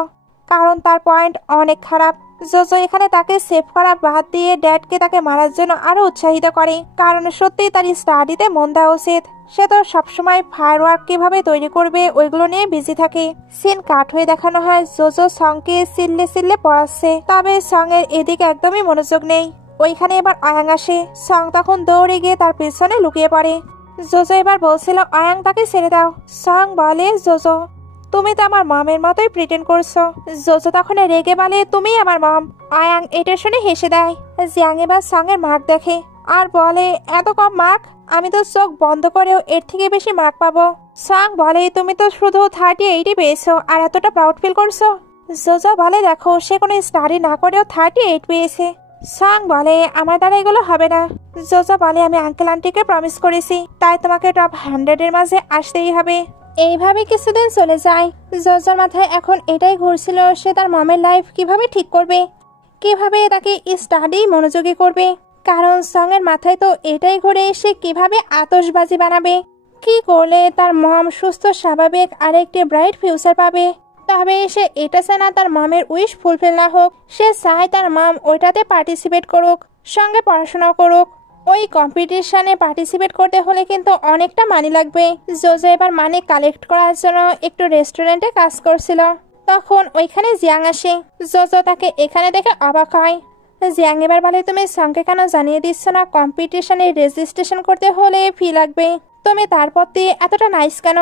কারণ তার পয়েন্ট অনেক খারাপ। জোজো এখানে তাকে সেভ করা বাদ দিয়ে ড্যাডকে তাকে মারার জন্য আরো উৎসাহিত করে, কারণ সত্যি তার স্টাডিতে মন দেওয়া উচিত। সে তো সবসময় ফায়ারওয়ার্ক কিভাবে তৈরি করবে ওইগুলো নিয়ে বিজি থাকে। সিন কাট হয়ে দেখানো হয় জোজো সংকে সিল্লে সিল্লে পড়াচ্ছে, তবে সং এর এদিকে একদমই মনোযোগ নেই। ওইখানে এবার অয়াং আসে। সং তখন দৌড়ে গিয়ে তার পেছনে লুকিয়ে পড়ে। জোজো এবার বলছিল, অয়াং তাকে ছেড়ে দাও। সং বলে, জোজো তুমি তো আমার মমের মতোই প্রিটেন্ড করছো। জোজো তখন রেগে বলে, তুমি আমার মম। অয়াং এটা শুনে হেসে দেয়। জিয়াং এবার সং এর মার্ক দেখে আর বলে, এত কম মার্ক? আমি তো চোখ বন্ধ করেও এর থেকে বেশি মার্ক পাবো। সং বলে, তুমি তো শুধু 38 পেয়েছো আর এতটা প্রাউড ফিল করছো। জোজো বলে, দেখো সে কোনো স্টাডি না করেও 38 পেয়েছে। সং বলে, আমার দ্বারা এগুলো হবে না। জোজো বলে, আমি আঙ্কেল আন্টিকে প্রমিস করেছি, তাই তোমাকে টপ 100 এর মাঝে আসতেই হবে। এইভাবে কিছুদিন চলে যায়। জোজোর মাথায় এখন এটাই ঘুরছিল সে তার মমের লাইফ কিভাবে ঠিক করবে, কিভাবে তাকে স্টাডি মনোযোগী করবে। কারণ সং এর মাথায় তো এটাই ঘুরে এসে কিভাবে আতশবাজি বানাবে, কি করলে তার মম সুস্থ স্বাভাবিক আর একটি ব্রাইট ফিউচার পাবে। তবে সে এটা চায় না তার মমের উইশ ফুলফিল না হোক। সে চায় তার মম ওইটাতে পার্টিসিপেট করুক, সঙ্গে পড়াশোনাও করুক। ওই কম্পিটিশনে পার্টিসিপেট করতে হলে কিন্তু অনেকটা মানি লাগবে। জোজো এবার মানি কালেক্ট করার জন্য একটু রেস্টুরেন্টে কাজ করছিল। তখন ওইখানে জিয়াং আসে। জোজো তাকে এখানে দেখে অবাক হয়। জিয়াং এবার বলে, তুমি সঙ্গে কেন জানিয়ে দিচ্ছ না কম্পিটিশনে রেজিস্ট্রেশন করতে হলে ফি লাগবে? তুমি তার প্রতি এতটা নাইস কেন?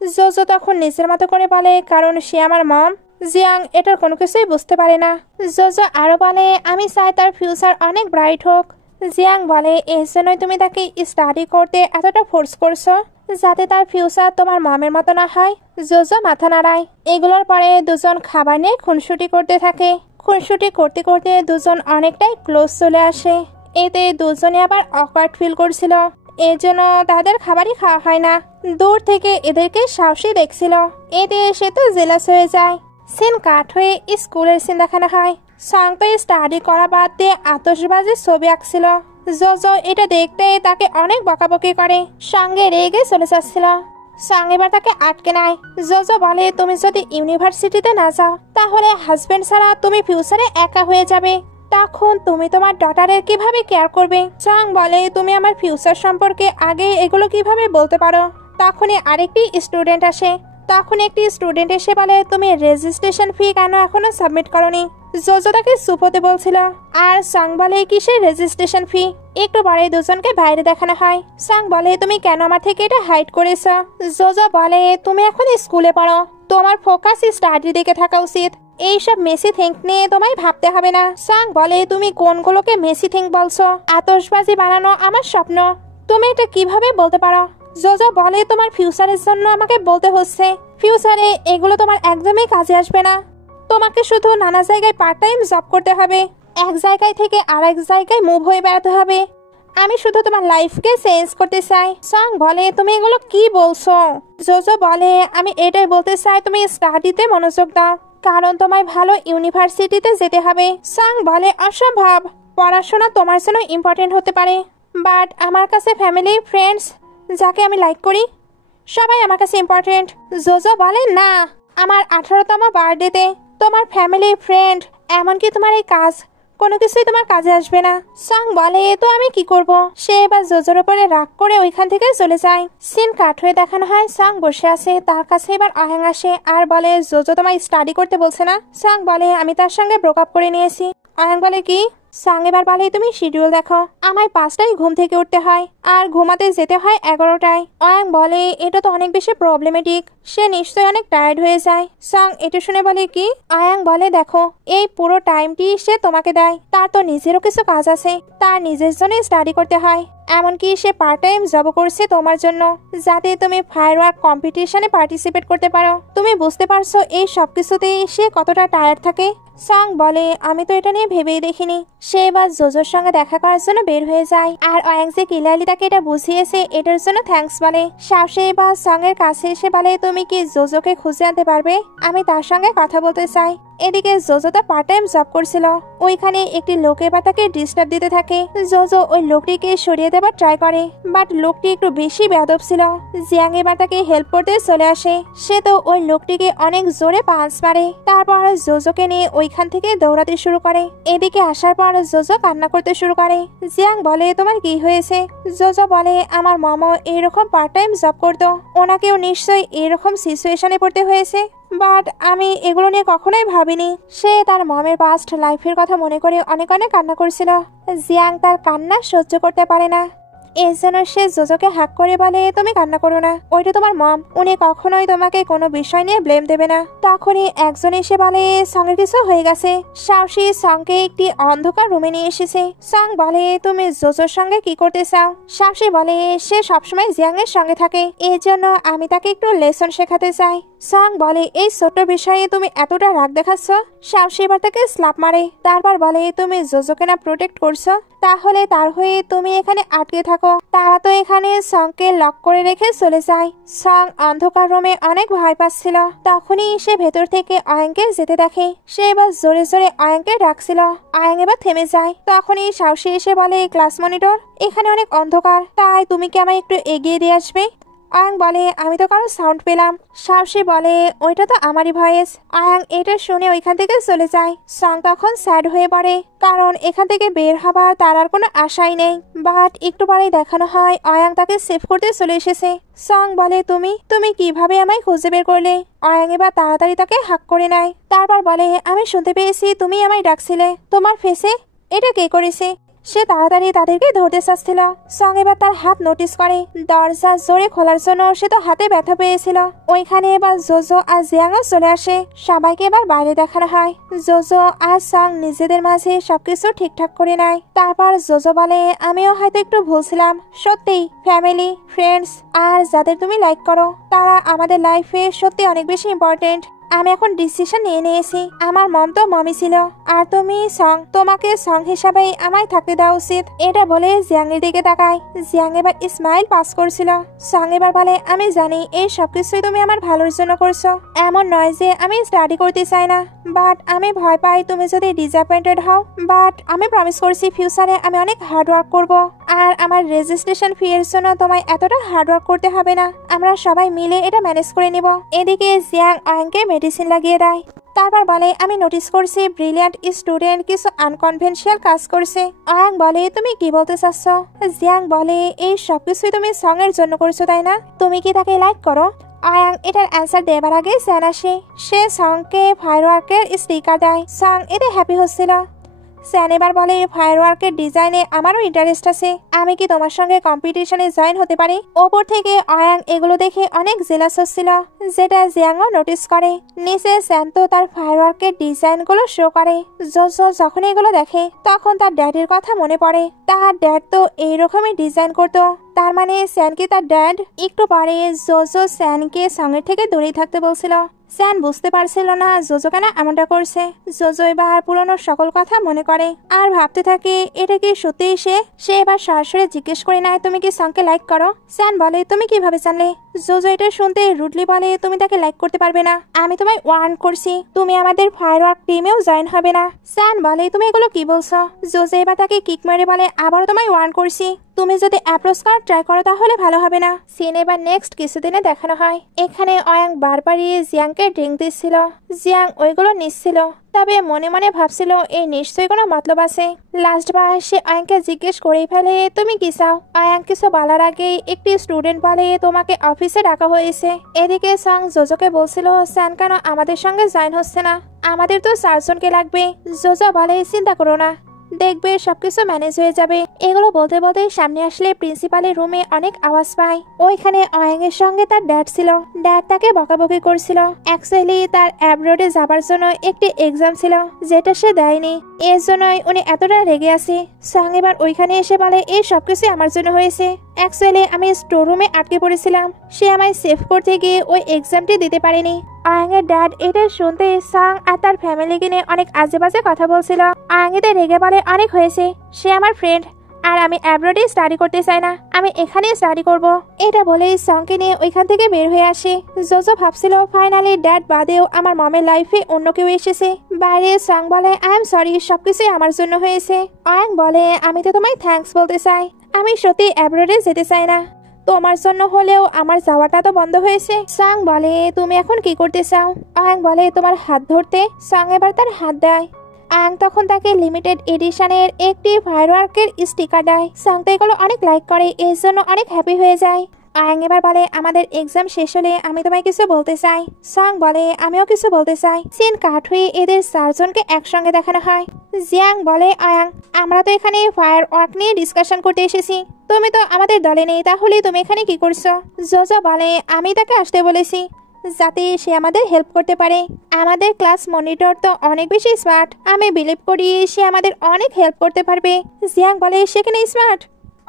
জোজো তখন নিজের মতো করে বলে, কারণ সে আমার মম। জিয়াং এটার কোনো কিছুই বুঝতে পারে না। জোজো আরো বলে, আমি চাই তার ফিউচার অনেক ব্রাইট হোক। জিয়াং বলে, এর জন্যই তুমি তাকে স্টাডি করতে এতটা ফোর্স করছো, যাতে তার ফিউচার তোমার মমের মতো না হয়। জোজো মাথা নাড়ায়। এগুলোর পরে দুজন খাবার নিয়ে খুনসুটি করতে থাকে। খুনসুটি করতে করতে দুজন অনেকটাই ক্লোজ চলে আসে। এতে দুজনে আবার অকওয়ার্ড ফিল করছিল। এর জন্য তাদের খাবারই খাওয়া হয় না। দূর থেকে এদেরকে সাহসী দেখছিল। এতে সে তো জেলাস হয়ে যায়। সিন কাট হয়ে স্কুলের সিন দেখানো হয়। সং তো স্টাডি করা বাদ দিয়ে আতশবাজি ছবি আঁকছিল। জোজো এটা দেখতে তাকে অনেক বকাবকি করে, সঙ্গে রেগে চলে যাচ্ছিল। সং এবার তাকে আটকে নেয়। জোজো বলে, তুমি যদি ইউনিভার্সিটিতে না যাও তাহলে হাজবেন্ড ছাড়া তুমি ফিউচারে একা হয়ে যাবে। তখন তুমি তোমার ডটারের কিভাবে কেয়ার করবে? সং বলে, তুমি আমার ফিউচার সম্পর্কে আগে এগুলো কিভাবে বলতে পারো? তখনই আরেকটি স্টুডেন্ট আসে। তখন একটি স্টুডেন্ট এসে বলে, তুমি রেজিস্ট্রেশন ফি কেন এখনো সাবমিট করনি? জোজো তাকে চুপ হতে বলছিল। আর সং বলে, কিসের রেজিস্ট্রেশন ফি? একটু পরে দুজনকে বাইরে দেখানো হয়। সং বলে, তুমি কেন আমার থেকে এটা হাইড করেছ? জোজো বলে, তুমি এখন স্কুলে পড়ো, তোমার ফোকাস স্টাডির দিকে থাকা উচিত। এইসব মেসি থিঙ্ক নিয়ে তোমায় ভাবতে হবে না। সং বলে, তুমি কোনগুলোকে মেসি থিঙ্ক বলছো? আতশবাজি বানানো আমার স্বপ্ন, তুমি এটা কিভাবে বলতে পারো? জোজো বলে, তোমার ফিউচারের জন্য আমাকে বলতে হচ্ছে। ফিউচারে এগুলো তোমার একদমই কাজে আসবে না। তোমাকে শুধু নানা জায়গায় পার্ট টাইম জব করতে হবে, এক জায়গায় থেকে আরেক জায়গায় মুভ হয়ে বেড়াতে হবে। আমি শুধু তোমার লাইফকে চেঞ্জ করতে চাই। সং বলে, তুমি এগুলো কি বলছো? জোজো বলে, আমি এটাই বলতে চাই তুমি স্টাডিতে মনোযোগ দাও, কারণ তোমায় ভালো ইউনিভার্সিটিতে যেতে হবে। সং বলে, অসম্ভব, পড়াশোনা তোমার জন্য ইম্পর্টেন্ট হতে পারে, বাট আমার কাছে ফ্যামিলি, ফ্রেন্ডস, যাকে আমি লাইক করি, সবাই আমার কাছে ইম্পর্টেন্ট। জোজো বলে, না, আমার 18তম বার্থডেতে তোমার ফ্যামিলি, ফ্রেন্ড, এমনকি তোমার এই কাজ, কোনো কিছুই তোমার কাজে আসবে না। সং বলে, তো আমি কি করব? সে এবার জোজোর উপরে রাগ করে ওইখান থেকে চলে যায়। সিন কাট হয়ে দেখানো হয় সং বসে আছে। তার কাছে এবার আয়াং আসে আর বলে, জোজো তোমায় স্টাডি করতে বলছে না? সং বলে, আমি তার সঙ্গে ব্রেকআপ করে নিয়েছি। আয়াং বলে, কি? সং এবার বলে, তুমি শিডিউল দেখো, আমায় 5টায় ঘুম থেকে উঠতে হয় আর ঘুমাতে যেতে হয় 11টায়। আয়াং বলে, এটা তো অনেক বেশি প্রবলেমেটিক, সে নিশ্চয়ই অনেক টায়ার্ড হয়ে যায়। সং এটা শুনে বলে, কি? আয়াং বলে, দেখো, এই পুরো টাইমটি সে তোমাকে দেয়, তার তো নিজেরও কিছু কাজ আছে, তার নিজের জন্য স্টাডি করতে হয়, এমনকি সে পার্ট টাইম জব করছে তোমার জন্য, যাতে তুমি ফায়ারওয়ার্ক কম্পিটিশনে পার্টিসিপেট করতে পারো। তুমি বুঝতে পারছো এই সবকিছুতেই সে কতটা টায়ার্ড থাকে? সং বলে, আমি তো এটা নিয়ে ভেবেই দেখিনি। সে এবার জোজোর সঙ্গে দেখা করার জন্য বের হয়ে যায়। আর অয়াং যে ক্লিয়ারলি তাকে এটা বুঝিয়েছে এটার জন্য থ্যাঙ্কস বলে। সাহসে এবার সং এর কাছে এসে বলে, তুমি কি জোজোকে খুঁজে আনতে পারবে? আমি তার সঙ্গে কথা বলতে চাই। এদিকে জোজো তো পার্ট টাইম জব করছিল। ওইখানে একটি লোক এবার তাকে ডিস্টার্ব দিতে থাকে। জোজো ওই লোকটিকে সরিয়ে দেবার ট্রাই করে, বাট লোকটি একটু বেশি বেয়াদব ছিল। জিয়াং এবার তাকে হেল্প করতে চলে আসে। সে তো ওই লোকটিকে অনেক জোরে পাঁচ মারে। তারপর জোজোকে নিয়ে ওইখান থেকে দৌড়াতে শুরু করে। এদিকে আসার পর জোজো কান্না করতে শুরু করে। জিয়াং বলে, তোমার কি হয়েছে? জোজো বলে, আমার মামা এরকম পার্ট টাইম জব করতো, ওনাকেও নিশ্চয়ই এরকম সিচুয়েশনে পড়তে হয়েছে, বাট আমি এগুলো নিয়ে কখনোই ভাবিনি। সে তার মমের পাস্ট লাইফের কথা মনে করে অনেক অনেক কান্না করছিল। জিয়াং তার কান্না সহ্য করতে পারে না, এর জন্য সে জোজোকে হাক করে বলে, তুমি কান্না করো না, ওইটা তোমার মম, উনি কখনোই তোমাকে কোনো বিষয় নিয়ে ব্লেম দেবে না। তখনই একজন এসে বলে, সঙ্গের কিছু হয়ে গেছে। সাহসী সঙ্গে একটি অন্ধকার রুমে নিয়ে এসেছে। সং বলে, তুমি জোজোর সঙ্গে কি করতে চাও? সাহসী বলে, সে সবসময় জিয়াং এর সঙ্গে থাকে, এর জন্য আমি তাকে একটু লেসন শেখাতে চাই। সং বলে, এই ছোট্ট বিষয়ে তুমি এতটা রাগ দেখাচ্ছ? সাহসী এবার তাকে স্ল্যাপ মারে। তারপর বলে, তুমি জোজোকে না প্রোটেক্ট করছো, তাহলে তার হয়ে তুমি এখানে আটকে থাকো। তারা তো এখানে সংকে লক করে রেখে চলে যায়। সং অন্ধকার রুমে অনেক ভয় পাচ্ছিল। তখনই সে ভেতর থেকে অয়াংকে যেতে দেখে। সে এবার জোরে জোরে অয়াংকে ডাকছিল। অয়াং এবার থেমে যায়। তখনই সাহসী এসে বলে, ক্লাস মনিটর, এখানে অনেক অন্ধকার, তাই তুমি কি আমায় একটু এগিয়ে দিয়ে আসবে? আয়াং বলে আমি তো কারো সাউন্ড পেলাম। সাহসী বলে ওইটা তো আমারই ভয়েস। আয়াং এটা শুনে ওইখান থেকে চলে যায়। সং তখন স্যাড হয়ে পড়ে, কারণ এখান থেকে বের হবার তার আর কোনো আশাই নেই। বাট একটু পরেই দেখানো হয় আয়াং তাকে সেভ করতে চলে এসেছে। সং বলে তুমি তুমি কিভাবে আমায় খুঁজে বের করলে? আয়াং এবার তাড়াতাড়ি তাকে হাক করে নেয়। তারপর বলে আমি শুনতে পেয়েছি তুমি আমায় ডাকছিলে। তোমার ফেসে এটা কে করেছে? সে তাড়াতাড়ি তাদেরকে ধরতে চাচ্ছিল। সং এবার তার হাত নোটিস করে। দরজা জোরে খোলার জন্য সে তো হাতে ব্যথা পেয়েছিল। ওইখানে এবার জোজো আর জিয়াংও চলে আসে। সবাইকে এবার বাইরে দেখানো হয়। জোজো আর সং নিজেদের মাঝে সবকিছু ঠিকঠাক করে নেয়। তারপর জোজো বলে আমিও হয়তো একটু ভুলছিলাম। সত্যি ফ্যামিলি, ফ্রেন্ডস আর যাদের তুমি লাইক করো তারা আমাদের লাইফে সত্যি অনেক বেশি ইম্পর্টেন্ট। আমি এখন ডিসিশন নিয়ে নিয়েছি। আমার মম তো মমি ছিল, আর তুমি সং, তোমাকে সং হিসাবে আমায় থাকতে দেওয়া উচিত। এটা বলে জিয়াং এর দিকে তাকায়। জিয়াং এবার স্মাইল পাস করছিল। সং এবার বলে আমি জানি এই সবকিছুই তুমি আমার ভালোর জন্য করছো। এমন নয় যে আমি স্টাডি করতে চাই না, বাট আমি ভয় পাই তুমি যদি ডিসঅ্যাপয়েন্টেড হও। বাট আমি প্রমিস করছি ফিউচারে আমি অনেক হার্ড ওয়ার্ক করব, আর আমার রেজিস্ট্রেশন ফি এর জন্য তোমায় এতটা হার্ড ওয়ার্ক করতে হবে না। আমরা সবাই মিলে এটা ম্যানেজ করে নিব। এদিকে জিয়াং আয়াংকে মেডিসিন লাগিয়ে দেয়। তারপর বলে আমি নোটিস করছি ব্রিলিয়ান্ট স্টুডেন্ট কিছু আনকনভেনশনাল কাজ করছে। আয়াং বলে তুমি কি বলতে চাচ্ছ? জিয়াং বলে এই সবকিছুই তুমি সং এর জন্য করছো তাই না? তুমি কি তাকে লাইক করো? আয়াং এটার অ্যান্সার দেবার আগে স্যান আসে। সে সংকে ফায়ারওয়ার্কের স্টিকার দেয়। সং এতে হ্যাপি হচ্ছিল। স্যান এবার বলে ফায়ারওয়ার্কের ডিজাইনে আমারও ইন্টারেস্ট আছে। আমি কি তোমার সঙ্গে কম্পিটিশনে জয়েন হতে পারি? ওপর থেকে আয়াং এগুলো দেখে অনেক জেলাস হচ্ছিল, যেটা জিয়াংও নোটিস করে। নিচে স্যান তো তার ফায়ারওয়ার্কের ডিজাইনগুলো শো করে। জোজো যখন এগুলো দেখে তখন তার ড্যাডির কথা মনে পড়ে। তার ড্যাড তো এইরকমই ডিজাইন করতো। তার মানে স্যান কি তার ড্যাড? একটু পরে জোজো স্যানকে সঙ্গের থেকে দূরেই থাকতে বলছিল। স্যান বুঝতে পারছিল না জোজো কেন এমনটা করছে। জোজো এবার পুরনো সকল কথা মনে করে আর ভাবতে থাকে এটা কি সত্যিই সে এবার সরাসরি জিজ্ঞেস করে নেয় তুমি কি সংকে লাইক করো? স্যান বলে তুমি কিভাবে জানলে? জোজো এটা শুনতে রুডলি বলে তুমি তাকে লাইক করতে পারবে না। আমি তোমায় ওয়ার্ন করছি, তুমি আমাদের ফায়ারওয়ার্ক টিমেও জয়েন হবে না। স্যান বলে তুমি এগুলো কি বলছো? জোজো এবার তাকে কিক মেরে বলে আবারও তোমায় ওয়ার্ন করছি, তুমি যদি অ্যাপ্রোচ করার ট্রাই করো তাহলে ভালো হবে না। সিন এবার নেক্সট কিছুদিনে দেখানো হয়। এখানে অয়াং বারবারই জিয়াংকে ড্রিঙ্ক দিচ্ছিল। জিয়াং ওইগুলো নিচ্ছিল, তবে মনে মনে ভাবছিল এই নিশ্চয়ই কোনো মতলব আছে। লাস্টবার সে অয়াংকে জিজ্ঞেস করেই ফেলে তুমি কি চাও? অয়াং কিছু বলার আগেই একটি স্টুডেন্ট বলে তোমাকে অফিসে ডাকা হয়েছে। এদিকে সং জোজোকে বলছিল স্যান কেন আমাদের সঙ্গে জয়েন হচ্ছে না, আমাদের তো 4 জনকে লাগবে। জোজো বলে চিন্তা করো না, দেখবে সবকিছু ম্যানেজ হয়ে যাবে। এগুলো বলতে বলতে সামনে আসলে প্রিন্সিপালের রুমে অনেক আওয়াজ পায়। ওইখানে অয়াং এর সঙ্গে তার ড্যাড ছিল। ড্যাড তাকে বকাবকি করছিল। অ্যাকচুয়ালি তার অ্যাব্রোডে যাবার জন্য একটি এক্সাম ছিল যেটা সে দেয়নি, এর জন্যই উনি এতটা রেগে আছে। সং এবার ওইখানে এসে বলে এই সবকিছু আমার জন্য হয়েছে। অ্যাকচুয়ালি আমি স্টোর রুমে আটকে পড়েছিলাম, সে আমায় সেভ করতে গিয়ে ওই এক্সামটি দিতে পারেনি। আয়াং এর ড্যাড এটা শুনতে সং আর তার ফ্যামিলিকে নিয়ে অনেক আজে বাজে কথা বলছিল। আয়াং এদের রেগে বলে অনেক হয়েছে, সে আমার ফ্রেন্ড আর আমি অ্যাব্রোডে স্টাডি করতে চাই না, আমি এখানেই স্টাডি করব। এটা বলেই সংকে নিয়ে ওইখান থেকে বের হয়ে আসে। জোজো ভাবছিল ফাইনালি ড্যাড বাদেও আমার মমের লাইফে অন্য কেউ এসেছে। বাইরে সং বলে আই এম সরি, সবকিছুই আমার জন্য হয়েছে। আয়াং বলে আমি তো তোমায় থ্যাঙ্কস বলতে চাই, আমি সত্যি অ্যাব্রোডে যেতে চাই না, তোমার জন্য হলেও আমার যাওয়াটা তো বন্ধ হয়েছে। সং বলে তুমি এখন কি করতে চাও? আয়াং বলে তোমার হাত ধরতে। সং এবার তার হাত দেয়। আয়াং তখন তাকে লিমিটেড এডিশনের একটি ফায়ারওয়ার্কের স্টিকার দেয়। সং তো এগুলো অনেক লাইক করে, এর জন্য অনেক হ্যাপি হয়ে যায়। আয়াং এবার বলে আমাদের এক্সাম শেষ হলে আমি তোমায় কিছু বলতে চাই। সং বলে আমিও কিছু বলতে চাই। সিন কাট হয়ে এদের 4 জনকে একসঙ্গে দেখানো হয়। জিয়াং বলে আয়াং আমরা তো এখানে ফায়ার ওয়ার্ক নিয়ে ডিসকাশন করতে এসেছি, তুমি তো আমাদের দলে নেই, তাহলে তুমি এখানে কি করছো? জোজো বলে আমি তাকে আসতে বলেছি যাতে সে আমাদের হেল্প করতে পারে। আমাদের ক্লাস মনিটর তো অনেক বেশি স্মার্ট, আমি বিলিভ করি সে আমাদের অনেক হেল্প করতে পারবে। জিয়াং বলে সে কেন স্মার্ট?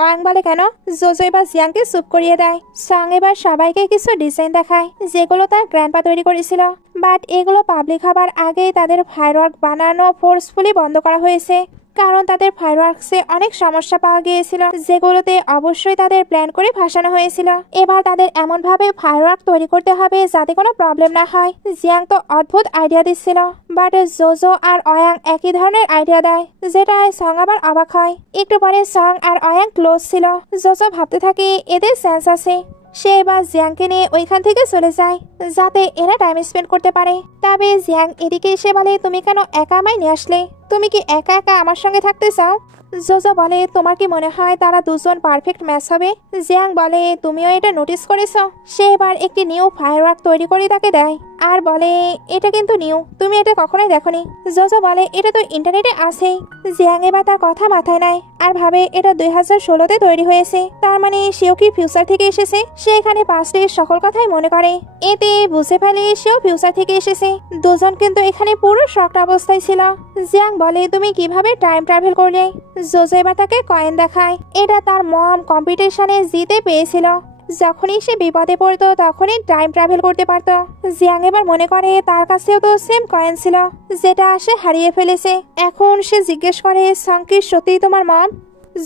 আয়াং বলে কেন? জোজো এবার জিয়াংকে চুপ করিয়ে দেয়। সং এবার সবাইকে কিছু ডিজাইন দেখায় যেগুলো তার গ্র্যান্ডপা তৈরি করেছিল, বাট এগুলো পাবলিক হবার আগেই তাদের ফায়ারওয়ার্ক বানানো ফোর্সফুলি বন্ধ করা হয়েছে, কারণ তাদের ফায়ারওয়ার্কসে অনেক সমস্যা পাওয়া গিয়েছিল যেগুলোতে অবশ্যই তাদের প্ল্যান করে ভাসানো হয়েছিল। এবার তাদের এমন ভাবে ফায়ারওয়ার্ক তৈরি করতে হবে যাতে কোনো প্রবলেম না হয়। জিয়াং তো অদ্ভুত আইডিয়া দিচ্ছিল, বাট জোজো আর অয়াং একই ধরনের আইডিয়া দেয়, যেটা সং আবার অবাক হয়। একটু পরে সং আর অয়াং ক্লোজ ছিল। জোজো ভাবতে থাকে এদের সেন্স আছে, সে এবার জিয়াংকে নিয়ে ওইখান থেকে চলে যায় যাতে এরা টাইম স্পেন্ড করতে পারে। তবে জিয়াং এদিকে এসে বলে, তুমি কেন একা আমায় নিয়ে আসলে? তুমি কি একা একা আমার সঙ্গে থাকতে চাও? জোজো বলে, তোমার কি মনে হয় তারা দুজন পারফেক্ট ম্যাচ হবে? জিয়াং বলে, তুমিও এটা নোটিস করেছো? সে এবার একটি নিউ ফায়ারওয়ার্ক তৈরি করে তাকে দেয় আর বলে, এটা কিন্তু নিউ, তুমি এটা কখনোই দেখোনি। জোজো বলে, এটা তো ইন্টারনেটে আছেই। জিয়াং এবার তার কথা মাথায় নেয় আর ভাবে এটা 2016-তে তৈরি হয়েছে, তার মানে সেও কি ফিউচার থেকে এসেছে? সে এখানে পাস্টের সকল কথাই মনে করে, এতে বুঝে ফেলে সেও ফিউচার থেকে এসেছে। দুজন কিন্তু এখানে পুরো শক্ট অবস্থায় ছিল। জিয়াং বলে, তুমি কিভাবে টাইম ট্রাভেল করলে? জোজো এবার তাকে কয়েন দেখায়, এটা তার মম কম্পিটিশনে জিতে পেয়েছিল। যখনই সে বিপদে পড়তো তখনই টাইম ট্রাভেল করতে পারতো। জিয়াং এবার মনে করে তার কাছেও তো সেম কয়েন ছিল যেটা সে হারিয়ে ফেলেছে। এখন সে জিজ্ঞেস করে, সং কি সত্যিই তোমার মম?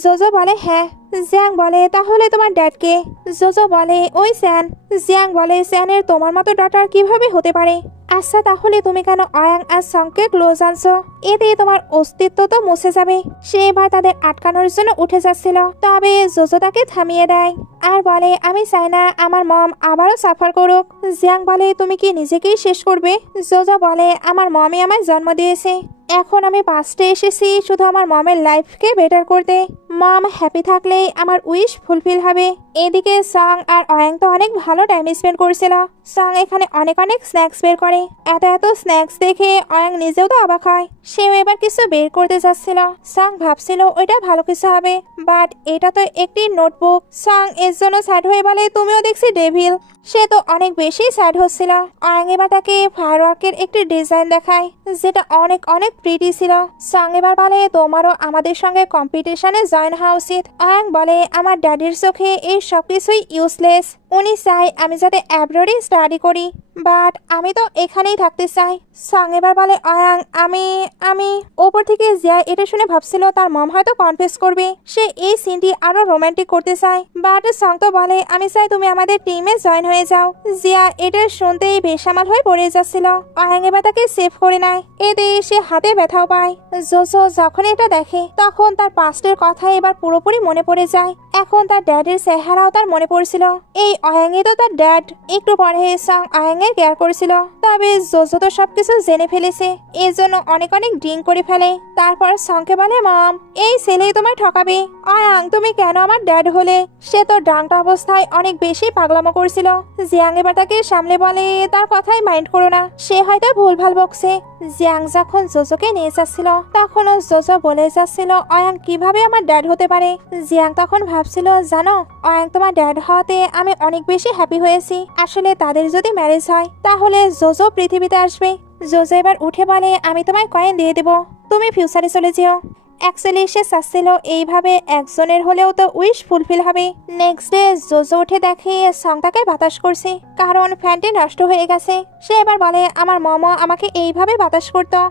জোজো বলে, হ্যাঁ। জিয়াং বলে, তাহলে তোমার ড্যাড কে? জোজো বলে, ওই স্যান। জিয়াং বলে, স্যানের তোমার মতো ডটার কিভাবে হতে পারে? আচ্ছা, তাহলে তুমি কেন অয়াং আর সংকে ক্লোজ আনছো? এতে তোমার অস্তিত্ব তো মুছে যাবে। সে এবার তাদের আটকানোর জন্য উঠে যাচ্ছিল, তবে জোজো তাকে থামিয়ে দেয় আর বলে, আমি চাই না আমার মম আবারও সাফার করুক। জিয়াং বলে, তুমি কি নিজেকেই শেষ করবে? জোজো বলে, আমার মমই আমায় জন্ম দিয়েছে, এখন আমি পাস্টে এসেছি শুধু আমার মমের লাইফকে বেটার করতে। মম হ্যাপি থাকলেই আমার উইশ ফুলফিল হবে। এদিকে সং আর অয়াং তো অনেক ভালো টাইম স্পেন্ড করছিল। সং এখানে অনেক অনেক স্ন্যাক্স বের করে, এত এত স্ন্যাক্স দেখে অয়াং নিজেও তো অবাক হয়। সেও এবার কিছু বের করতে যাচ্ছিল। সং ভাবছিল ওইটা ভালো কিছু হবে, বাট এটা তো একটি নোটবুক। সং এর জন্য স্যাড হয়ে বলে, তুমিও দেখছি ডেভিল। সে তো অনেক বেশি স্যাড হচ্ছিল। অয়াং এবার তাকে ফায়ারওয়ার্কের একটি ডিজাইন দেখায় যেটা অনেক অনেক প্রিটি ছিল। সং এবার বলে, তোমারও আমাদের সঙ্গে কম্পিটিশনে জয়েন হওয়া উচিত। অয়াং বলে, আমার ড্যাডির চোখে এই সবকিছুই ইউজলেস, উনি চাই আমি যাতে অ্যাব্রোডে স্টাডি করি, বাট আমি তো এখানেই থাকতে চাই। সং এবার বলে, অয়াং আমি আমি ওপর থেকে জিয়া এটা শুনে ভাবছিল তার মম হয়তো কনফেস করবে, সে এই সিনটি আরো রোমান্টিক করতে চায়। বাট সং তো বলে, আমি চাই তুমি আমাদের টিমে জয়েন হয়ে যাও। জিয়া এটা শুনতেই বেসামাল হয়ে পড়ে যাচ্ছিল। অয়াং এবার তাকে সেভ করে নেয়, এতে সে হাতে ব্যথাও পায়। জোজো যখন এটা দেখে তখন তার পাস্টের কথা এবার পুরোপুরি মনে পড়ে যায়। এখন তার ড্যাডের চেহারাও তার মনে পড়ছিল। এই অয়াংই তো তার ড্যাড। একটু পরে সং অয়াং এর কেয়ার করেছিল, তবে জোজো তো সবকিছু জেনে ফেলেছে, এর জন্য অনেক অনেক ড্রিঙ্ক করে ফেলে। তারপর সংকে বলে, মম এই ছেলেই তোমায় ঠকাবে। অয়াং তুমি কেন আমার ড্যাড হলে? সে তো ড্রাঙ্ক অবস্থায় অনেক বেশি পাগলামো করছিল। জিয়াং এবার তাকে সামলে বলে, তার কথাই মাইন্ড করো না, সে হয়তো ভুলভাল বকছে। জিয়াং যখন জোজোকে নিয়ে যাচ্ছিল তখনও জোজো বলে যাচ্ছিল, অয়াং কিভাবে আমার ড্যাড হতে পারে? জিয়াং তখন ভাবছিল, জানো অয়াং তোমার ড্যাড হওয়াতে আমি অনেক বেশি হ্যাপি হয়েছি। আসলে তাদের যদি ম্যারেজ হয় তাহলে জোজো পৃথিবীতে আসবে। জোজো এবার উঠে বলে, আমি তোমায় কয়েন দিয়ে দেবো, তুমি ফিউচারে চলে যেও। অ্যাকচুয়ালি সে চাচ্ছিল এইভাবে একজনের হলেও তো উইশ ফুলফিল হবে। নেক্সট ডে জোজো উঠে দেখে সং তাকে বাতাস করছে, কারণ ফ্যানটি নষ্ট হয়ে গেছে। সে এবার বলে, আমার মমও আমাকে এইভাবে বাতাস করতো।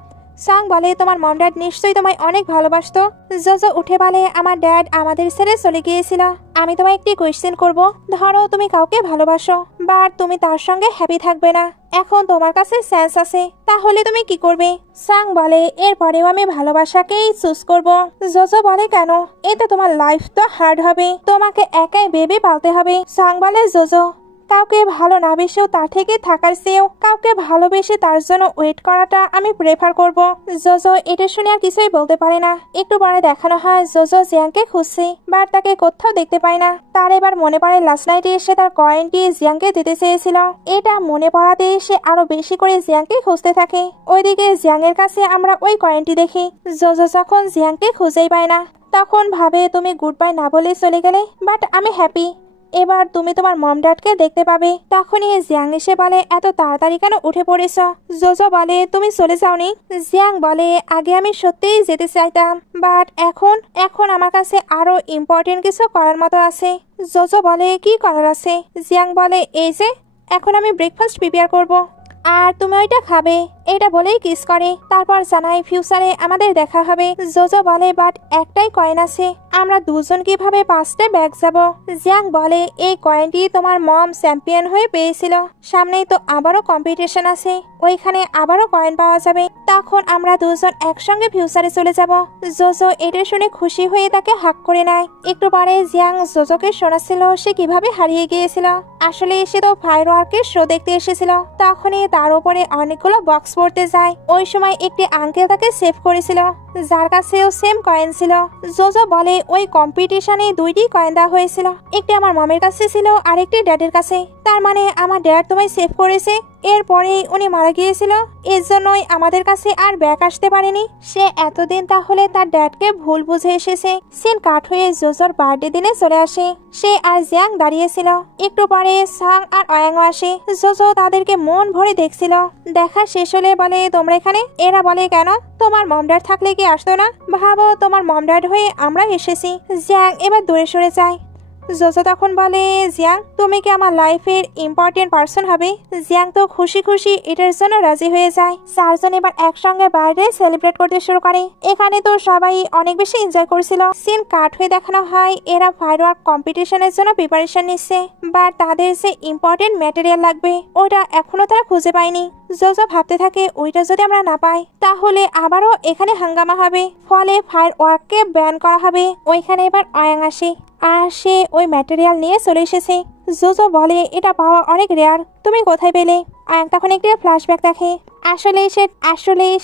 সং বলে, তোমার মম ড্যাড নিশ্চয়ই তোমায় অনেক ভালোবাসতো। জোজো উঠে বলে, আমার ড্যাড আমাদের ছেড়ে চলে গিয়েছিল। আমি তোমায় একটি কোয়েশ্চেন করব, ধরো তুমি কাউকে ভালোবাসো, বাট তুমি তার সঙ্গে হ্যাপি থাকবে না, এখন তোমার কাছে সেন্স আছে, তাহলে তুমি কি করবে? সং বলে, এরপরেও আমি ভালোবাসাকেই চুজ করব। জোজো বলে, কেন? এতে তোমার লাইফ তো হার্ড হবে, তোমাকে একাই বেবি পালতে হবে। সং বলে, জোজো কাউকে ভালো না বেশেও তার থেকে থাকার চেয়েও কাউকে ভালোবেসে তার জন্য ওয়েট করাটা আমি প্রেফার করব। জোজো এটা শুনে আর কিছুই বলতে পারে না। একটু পরে দেখানো হয় জোজো জিয়াংকে খুঁজছে, বাট তাকে কোথাও দেখতে পায় না। তার এবার মনে পড়ে লাস্ট নাইটে সে তার কয়েনটি জিয়াংকে দিতে চেয়েছিল। এটা মনে পড়াতে সে আরো বেশি করে জিয়াংকে খুঁজতে থাকে। ওইদিকে জিয়াং এর কাছে আমরা ওই কয়েনটি দেখি। জোজো যখন জিয়াংকে খুঁজেই পায় না তখন ভাবে, তুমি গুড বাই না বলে চলে গেলে, বাট আমি হ্যাপি, এবার তুমি তোমার মম ড্যাডকে দেখতে পাবে। তখনই জিয়াং এসে বলে, এত তাড়াতাড়ি কেন উঠে পড়েছ? জোজো বলে, তুমি চলে যাওনি? জিয়াং বলে, আগে আমি সত্যিই যেতে চাইতাম, বাট এখন আমার কাছে আরো ইম্পর্টেন্ট কিছু করার মতো আছে। জোজো বলে, কি করার আছে? জিয়াং বলে, এই যে এখন আমি ব্রেকফাস্ট প্রিপেয়ার করব, আর তুমি ওইটা খাবে। এটা বলেই কিস করে। তারপর জানাই ফিউচারে আমাদের দেখা হবে। জোজো বলে, বাট একটাই কয়েন আছে, আমরা দুজন কিভাবে 5টা ব্যাগ যাব? জিয়াং বলে, এই কয়েনটি তোমার মম চ্যাম্পিয়ন হয়ে পেয়েছিল, সামনেই তো আবারও কম্পিটিশন আছে, ওইখানে আবারও কয়েন পাওয়া যাবে, তখন আমরা দুজন একসঙ্গে ফিউচারে চলে যাব। জোজো এটা শুনে খুশি হয়ে তাকে হাক করে নেয়। একটু পরে জিয়াং জোজোকে শোনাচ্ছিল সে কিভাবে হারিয়ে গিয়েছিল। আসলে সে তো ফায়ারওয়ার্কের শো দেখতে এসেছিল। তখনই তার উপরে অনেকগুলো বক্স পড়তে যায়। ওই সময় একটি আঙ্কেল তাকে সেভ করেছিল, যার কাছেও সেম কয়েন ছিল। জোজো বলে ওই কম্পিটিশনে দুইটি কয়েন দেওয়া হয়েছিল, একটি আমার মামের কাছে ছিল আর একটি ড্যাডের কাছে। তার মানে আমার ড্যাড তোমায় সেভ করেছে, এরপরেই উনি মারা গিয়েছিল, এর জন্যই আমাদের কাছে আর ব্যাক আসতে পারেনি। সে এতদিন তাহলে তার ড্যাডকে ভুল বুঝে এসেছে। সিন কাট হয়ে জোজোর বার্থডে দিনে চলে আসে। সে আর জিয়াং দাঁড়িয়েছিল। একটু পরে সাং আর অয়াং আসে। জোজো তাদেরকে মন ভরে দেখছিল। দেখা শেষ হলে বলে তোমরা এখানে? এরা বলে কেন, তোমার মম ড্যাড থাকলে কি আসতো না? ভাবো তোমার মম ড্যাড হয়ে আমরা এসেছি। জিয়াং এবার দূরে সরে যায়। জোজো তখন বলে জিয়াং তুমি কি আমার লাইফের ইম্পর্টেন্ট পার্সন হবে? জিয়াং তো খুশি খুশি এটার জন্য রাজি হয়ে যায়। চারজন এবার একসঙ্গে বার্থডে সেলিব্রেট করতে শুরু করে। এখানে তো সবাই অনেক বেশি এনজয় করছিল। সিন কাট হয়ে দেখানো হয় এরা ফায়ারওয়ার্ক কম্পিটিশনের জন্য প্রিপারেশন নিচ্ছে, বাট তাদের যে ইম্পর্টেন্ট ম্যাটেরিয়াল লাগবে ওটা এখনো তারা খুঁজে পায়নি। জোজো ভাবতে থাকে ওইটা যদি আমরা না পাই তাহলে আবারও এখানে হাঙ্গামা হবে, ফলে ফায়ারওয়ার্ককে ব্যান করা হবে। ওইখানে এবার অয়াং আসে আর সে ওই ম্যাটেরিয়াল নিয়ে চলে এসেছে। জোজো বলে এটা পাওয়া অনেক রেয়ার, তুমি কোথায় পেলে? অয়াং তখন একটি ফ্ল্যাশব্যাক দেখে। আসলে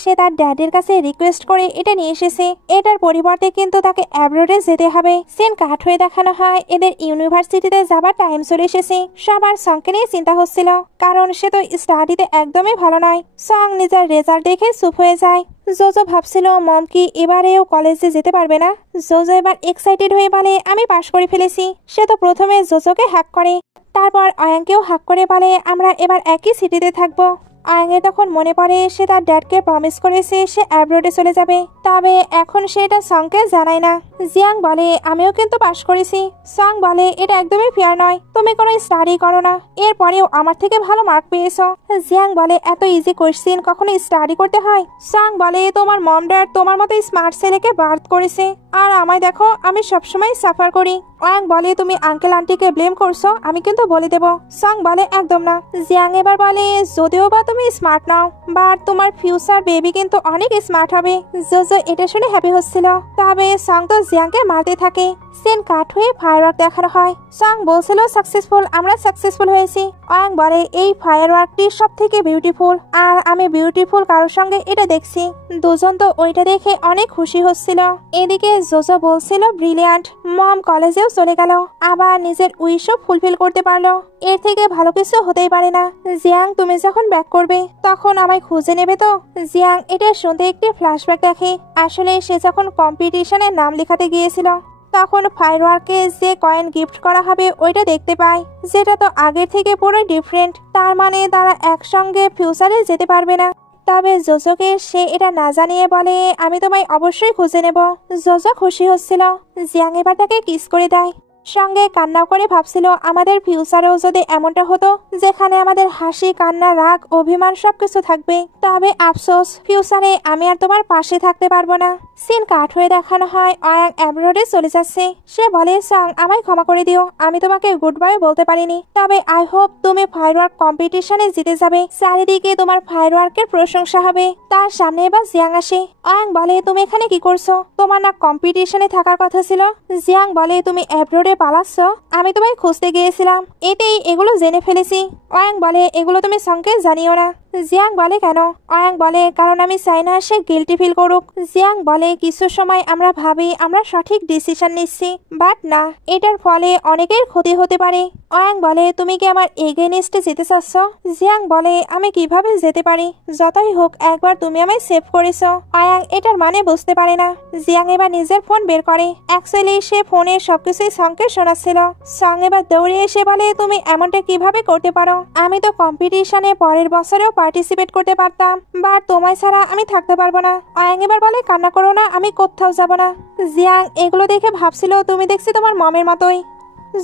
সে তার ড্যাডের কাছে রিকোয়েস্ট করে এটা নিয়ে এসেছে। এটার পরিবর্তে কিন্তু তাকে অ্যাব্রোডে যেতে হবে। সিন কাট হয়ে দেখানো হয় এদের ইউনিভার্সিটিতে যাবার টাইম চলে এসেছে। সবার সংকে নিয়ে চিন্তা হচ্ছিল, কারণ সে তো স্টাডিতে একদমই ভালো নয়। সং নিজের রেজাল্ট দেখে চুপ হয়ে যায়। জোজো ভাবছিল মম কি এবারেও কলেজে যেতে পারবে না। জোজো এবার এক্সাইটেড হয়ে বলে আমি পাশ করে ফেলেছি। সে তো প্রথমে জোজোকে হ্যাক করে, তারপর অয়াংকেও হ্যাক করে বলে আমরা এবার একই সিটিতে থাকবো। আয়াংয়ের তখন মনে পড়ে সে তার ড্যাডকে প্রমিস করেছে সে অ্যাব্রোডে চলে যাবে, তবে এখন সে এটা সংকে জানায় না। জিয়াং বলে আমিও কিন্তু পাশ করেছি। সং বলে এটা একদমই ফেয়ার নয়, তুমি কোনো স্টাডি করো না, এরপরেও আমার থেকে ভালো মার্ক পেয়েছো। জিয়াং বলে এত ইজি কোশ্চেন কখনো স্টাডি করতে হয়? সং বলে তোমার মম ড্যাড তোমার মতো স্মার্ট ছেলেকে বার্থ করেছে, আর আমায় দেখো আমি সবসময় সাফার করি। অয়াং বলে তুমি আঙ্কেল আন্টিকে ব্লেম করছো, আমি কিন্তু বলে দেব। সং বলে একদম না। জিয়াং এবার বলে যদিও বা তুমি স্মার্ট নাও, বাট তোমার ফিউচার বেবি কিন্তু অনেক স্মার্ট হবে। জোজো এটা শুনে হ্যাপি হচ্ছিল, তবে সং তো জিয়াংকে মারতে থাকে। সিন কাট হয়ে ফায়ারওয়ার্ক দেখানো হয়। সং বলছিল সাকসেসফুল, আমরা সাকসেসফুল হয়েছি। অয়াং বলে এই ফায়ারওয়ার্কটি সব থেকে বিউটিফুল, আর আমি বিউটিফুল কারোর সঙ্গে এটা দেখছি। দুজন তো ওইটা দেখে অনেক খুশি হচ্ছিল। এদিকে জোজো বলছিল ব্রিলিয়ান্ট, মম কলেজেও চলে গেল, আবার নিজের উইশও ফুলফিল করতে পারলো, এর থেকে ভালো কিছু হতেই পারে না। জিয়াং তুমি যখন ব্যাক করবে তখন আমায় খুঁজে নেবে তো? জিয়াং এটা শুনতে একটি ফ্ল্যাশব্যাক দেখে। আসলে সে যখন কম্পিটিশনে নাম লেখাতে গিয়েছিল তখন ফায়ারওয়ার্কে যে কয়েন গিফট করা হবে ওইটা দেখতে পায়, যেটা তো আগের থেকে পুরো ডিফারেন্ট। তার মানে তারা একসঙ্গে ফিউচারে যেতে পারবে না। তবে জোজোকে সে এটা না জানিয়ে বলে আমি তোমায় অবশ্যই খুঁজে নেব। জোজো খুশি হচ্ছিল। জিয়াং এবার তাকে কিস করে দেয়, সঙ্গে কান্নাও করে ভাবছিল আমাদের ফিউচারেও যদি এমনটা হতো যেখানে আমাদের হাসি কান্না রাগ অভিমান সবকিছু থাকবে, তবে আফসোস ফিউচারে আমি আর তোমার পাশে থাকতে পারবো না। সিন কাট হয়ে দেখানো হয় অয়াং অ্যাব্রোডে চলে যাচ্ছে। সে বলে সং আমায় ক্ষমা করে দিও, আমি তোমাকে গুড বাই বলতে পারিনি, তবে আই হোপ তুমি ফায়ারওয়ার্ক কম্পিটিশনে জিতে যাবে, চারিদিকে তোমার ফায়ারওয়ার্কের প্রশংসা হবে। তার সামনে এবার জিয়াং আসে। অয়াং বলে তুমি এখানে কি করছো? তোমার না কম্পিটিশনে থাকার কথা ছিল? জিয়াং বলে তুমি অ্যাব্রোডে পালাচ্ছ, আমি তোমায় খুঁজতে গিয়েছিলাম, এতেই এগুলো জেনে ফেলেছি। অয়াং বলে এগুলো তুমি সংকে জানিও না। জিয়াং বলে কেন? অয়াং বলে কারণ আমি চাই না সে গিল্টি ফিল করুক। জিয়াং বলে কিছু সময় আমরা ভাবি আমরা সঠিক ডিসিশন নিচ্ছি, বাট না, এটার ফলে অনেকের ক্ষতি হতে পারে। অয়াং বলে তুমি কি আমার এগেইনস্টে যেতে চাচ্ছ? জিয়াং বলে আমি কিভাবে যেতে পারি, যতই হোক একবার তুমি আমায় সেভ করেছো। অয়াং এটার মানে বুঝতে পারে না। জিয়াং এবার নিজের ফোন বের করে। অ্যাকচুয়ালি সে ফোনে সবকিছুই সংকে শোনাচ্ছিল। সং এবার দৌড়ে এসে বলে তুমি এমনটা কিভাবে করতে পারো? আমি তো কম্পিটিশনে পরের বছরেও পার্টিসিপেট করতে পারতাম, বাট তোমায় ছাড়া আমি থাকতে পারবো না। অয়াং এবার বলে কান্না করো না, আমি কোথাও যাব না। জিয়াং এগুলো দেখে ভাবছিল তুমি দেখছি তোমার মমের মতোই।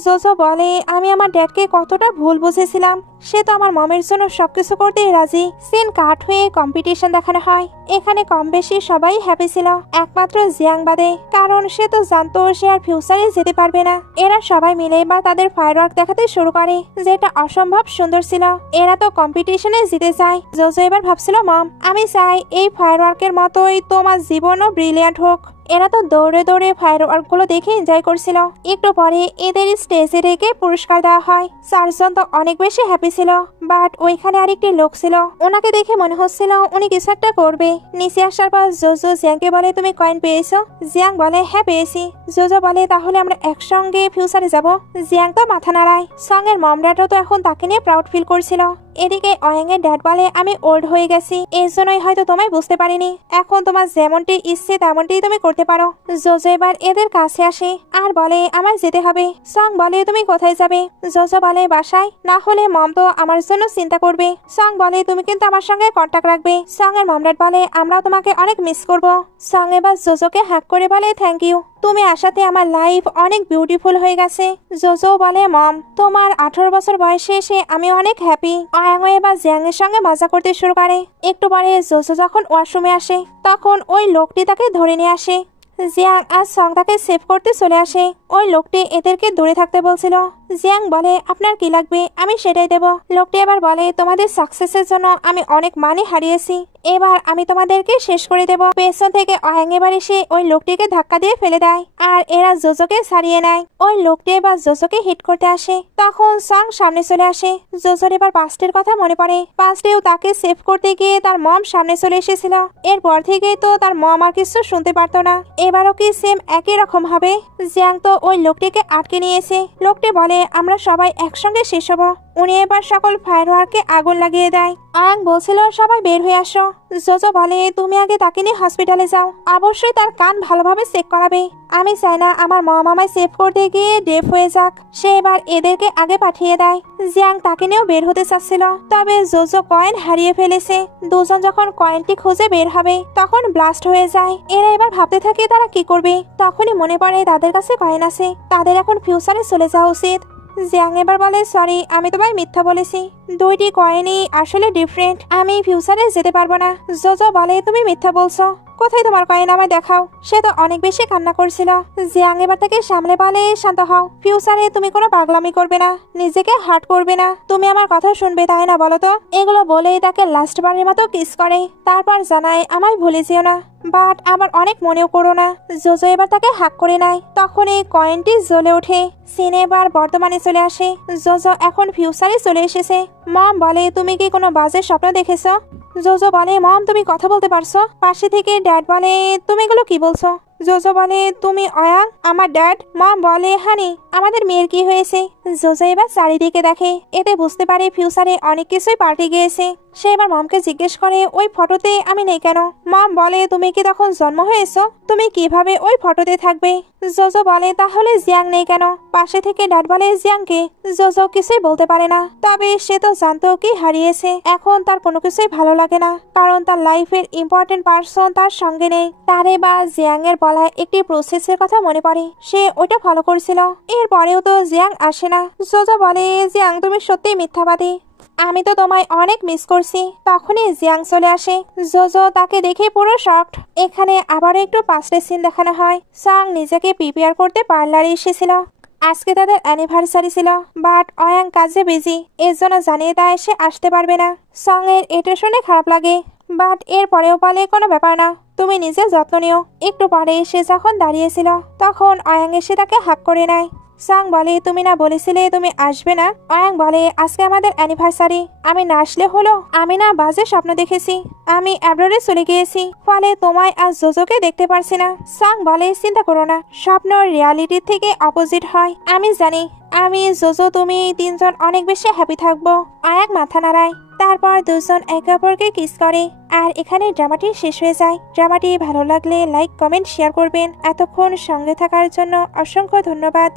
জোজো বলে আমি আমার ড্যাডকে কতটা ভুল বুঝেছিলাম, সে তো আমার মমের জন্য সবকিছু করতেই রাজি। সিন কাট হয়ে কম্পিটিশন দেখানো হয়। এখানে কম বেশি সবাই হ্যাপি ছিল, একমাত্র জিয়াং বাদে, কারণ সে তো জানতো সে আর ফিউচারে যেতে পারবে না। এরা সবাই মিলে এবার তাদের ফায়ারওয়ার্ক দেখাতে শুরু করে, যেটা অসম্ভব সুন্দর ছিল। এরা তো কম্পিটিশনে জিতে যায়। জোজো এবার ভাবছিল, মম আমি চাই এই ফায়ারওয়ার্কের মতোই তোমার জীবনও ব্রিলিয়ান্ট হোক। এরা তো দৌড়ে দৌড়ে ফায়ারওয়ার্ক গুলো দেখে এনজয় করছিল। একটু পরে এদের স্টেজে রেখে পুরস্কার দেওয়া হয়। চারজন তো অনেক বেশি হ্যাপি ছিল, বাট ওইখানে আরেকটি লোক ছিল। ওনাকে দেখে মনে হচ্ছিল উনি কিছু একটা করবে। নিচে আসার পর জোজো জিয়াংকে বলে, তুমি কয়েন পেয়েছো? জিয়াং বলে, হ্যাঁ পেয়েছি। জোজো বলে, তাহলে আমরা একসঙ্গে ফিউচারে যাব। জিয়াং তো মাথা নাড়ায়। সং এর মম ড্যাডও তো এখন তাকে নিয়ে প্রাউড ফিল করছিল। এদিকে অয়াং এর ড্যাড বলে, আমি ওল্ড হয়ে গেছি, এই জন্যই হয়তো তোমায় বুঝতে পারিনি। এখন তোমার যেমনটি ইচ্ছে তেমনটি তুমি করতে পারো। জোজো এবার এদের কাছে আসে আর বলে, আমার যেতে হবে। সং বলে, তুমি কোথায় যাবে? জোজো বলে, বাসায়, না হলে মম তো আমার জন্য চিন্তা করবে। সং বলে, তুমি কিন্তু আমার সঙ্গে কন্টাক্ট রাখবে। সং এর মম ড্যাড বলে, আমরা তোমাকে অনেক মিস করব। সং এবার জোজোকে হাক করে বলে, থ্যাংক ইউ, তুমি আসাতে আমার লাইফ অনেক বিউটিফুল হয়ে গেছে। জোজো বলে, মম তোমার 18 বছর বয়সে এসে আমি অনেক হ্যাপি। অয়াং এবার জিয়াং এর সঙ্গে মজা করতে শুরু করে। একটু পরে জোজো যখন ওয়াশরুমে আসে, তখন ওই লোকটি তাকে ধরে নিয়ে আসে। জিয়াং আর সং তাকে সেভ করতে চলে আসে। ওই লোকটি এদেরকে দূরে থাকতে বলছিল। জিয়াং বলে, আপনার কি লাগবে আমি সেটাই দেব। লোকটি এবার বলে, তোমাদের সাকসেসের জন্য আমি অনেক মানি হারিয়েছি, এবার আমি তোমাদেরকে শেষ করে দেব। পেছন থেকে অয়াং এবার এসে ওই লোকটিকে ধাক্কা দিয়ে ফেলে দেয় আর এরা জোজোকে ছাড়িয়ে নেয়। ওই লোকটি এবার জোজোকে হিট করতে আসে, তখন সং সামনে চলে আসে। জোজোর এবার পাস্টের কথা মনে পড়ে। পাস্টেও তাকে সেভ করতে গিয়ে তার মম সামনে চলে এসেছিল। এরপর থেকে তো তার মম আর কিছু শুনতে পারতো না। এবারও কি সেম একই রকম হবে? জিয়াং তো ওই লোকটিকে আটকে নিয়েছে। লোকটি বলে, আমরা সবাই একসঙ্গে শেষ হব। উনি এবার সকল ফায়ারওয়ার্কে আগুন লাগিয়ে দেয়। অয়াং বলছিল, সবাই বের হয়ে আসো। জোজো বলে, তুমি আগে তাকে নিয়ে হসপিটালে যাও, অবশ্যই তার কান ভালোভাবে চেক করাবে। আমি চাই না আমার মম আমায় সেভ করতে গিয়ে ডেফ হয়ে যাক। সে এবার এদেরকে আগে পাঠিয়ে দেয়। জিয়াং তাকে নিয়েও বের হতে চাচ্ছিল, তবে জোজো কয়েন হারিয়ে ফেলেছে। দুজন যখন কয়েনটি খুঁজে বের হবে, তখন ব্লাস্ট হয়ে যায়। এরা এবার ভাবতে থাকে তারা কি করবে। তখনই মনে পড়ে তাদের কাছে কয়েন আছে, তাদের এখন ফিউচারে চলে যাওয়া উচিত। জিয়াং এবার বলে, সরি আমি তোমায় মিথ্যা বলেছি, দুইটি কয়েনই আসলে ডিফারেন্ট, আমি ফিউচারে যেতে পারবো না। জোজো বলে, তুমি মিথ্যা বলছো, কোথায় তোমার কয়েন আমায় দেখাও। সে তো অনেক বেশি কান্না করছিল। জিয়াং এবার তাকে সামনে বলে, শান্ত হও, ফিউচারে তুমি কোনো পাগলামি করবে না, নিজেকে হার্ট করবে না, তুমি আমার কথা শুনবে তাই না বলো তো? এগুলো বলেই তাকে লাস্ট বারের মতো কিস করে, তারপর জানায়, আমায় ভুলে যেও না, বাট আবার অনেক মনেও করো না। জোজো এবার তাকে হাক করে নেয়, তখন এই কয়েনটি জ্বলে ওঠে। সিনে এবার বর্তমানে চলে আসে। জোজো এখন ফিউচারে চলে এসেছে। মম বলে, তুমি কি কোনো বাজে স্বপ্ন দেখেছো? জোজো বলে, মম তুমি কথা বলতে পারছো? পাশে থেকে ড্যাড বলে, তুমি এগুলো কি বলছো? জোজো বলে, তুমি অয়াং আমার ড্যাড? মম বলে, হানি আমাদের মেয়ের কি হয়েছে? জোজো এবার চারিদিকে দেখে, এতে বুঝতে পারে ফিউচারে অনেক কিছুই পাল্টে গিয়েছে। সে এবার মমকে জিজ্ঞেস করে, ওই ফটোতে আমি নেই কেন? মম বলে, তুমি কি তখন জন্ম হয়েছো? তুমি কিভাবে ওই ফটোতে থাকবে? জোজো বলে, তাহলে জিয়াং নেই কেন? পাশে থেকে ড্যাড বলে, জিয়াংকে? জোজো কিছুই বলতে পারে না, তবে সে তো জানতো কি হারিয়েছে। এখন তার কোনো কিছুই ভালো লাগে না, কারণ তার লাইফের ইম্পর্টেন্ট পার্সন তার সঙ্গে নেই। তার এবার জিয়াং এর বলা একটি প্রসেসের কথা মনে পড়ে, সে ওইটা ফলো করছিল। এরপরেও তো জিয়াং আসে না। জোজো বলে, জিয়াং তুমি সত্যিই মিথ্যাবাদী, আমি তো তোমায় অনেক মিস করছি। তখনই জিয়াং চলে আসে। জোজো তাকে দেখে পুরো শকড। এখানে আবারও একটু পাস্টের সিন দেখানো হয়। সাং নিজেকে প্রিপেয়ার করতে পার্লারে এসেছিল। আজকে তাদের অ্যানিভার্সারি ছিল, বাট অয়াং কাজে বিজি, এর জন্য জানিয়ে দেয় সে আসতে পারবে না। সং এর এটা শুনে খারাপ লাগে, বাট এরপরেও বলে, কোনো ব্যাপার না, তুমি নিজে যত্ন নিও। একটু পরে সে যখন দাঁড়িয়েছিল, তখন অয়াং এসে তাকে হাক করে নেয়। সাং বলে, তুমি না বলেছিলে তুমি আসবে না? অয়াং বলে, আজকে আমাদের অ্যানিভার্সারি, আমি না আসলে হলো? আমি না বাজে স্বপ্ন দেখেছি, আমি অ্যাব্রোডে চলে গিয়েছি, ফলে তোমায় আর জোজোকে দেখতে পারছি না। সাং বলে, চিন্তা করো না, স্বপ্ন রিয়ালিটির থেকে অপোজিট হয়, আমি জানি। আমি, জোজো, তুমি তিনজন অনেক বেশি হ্যাপি থাকবো। অয়াং মাথা নাড়ায়, তারপর দুজন একে অপরকে কিস করে। আর এখানে ড্রামাটি শেষ হয়ে যায়। ড্রামাটি ভালো লাগলে লাইক, কমেন্ট, শেয়ার করবেন। এতক্ষণ সঙ্গে থাকার জন্য অসংখ্য ধন্যবাদ।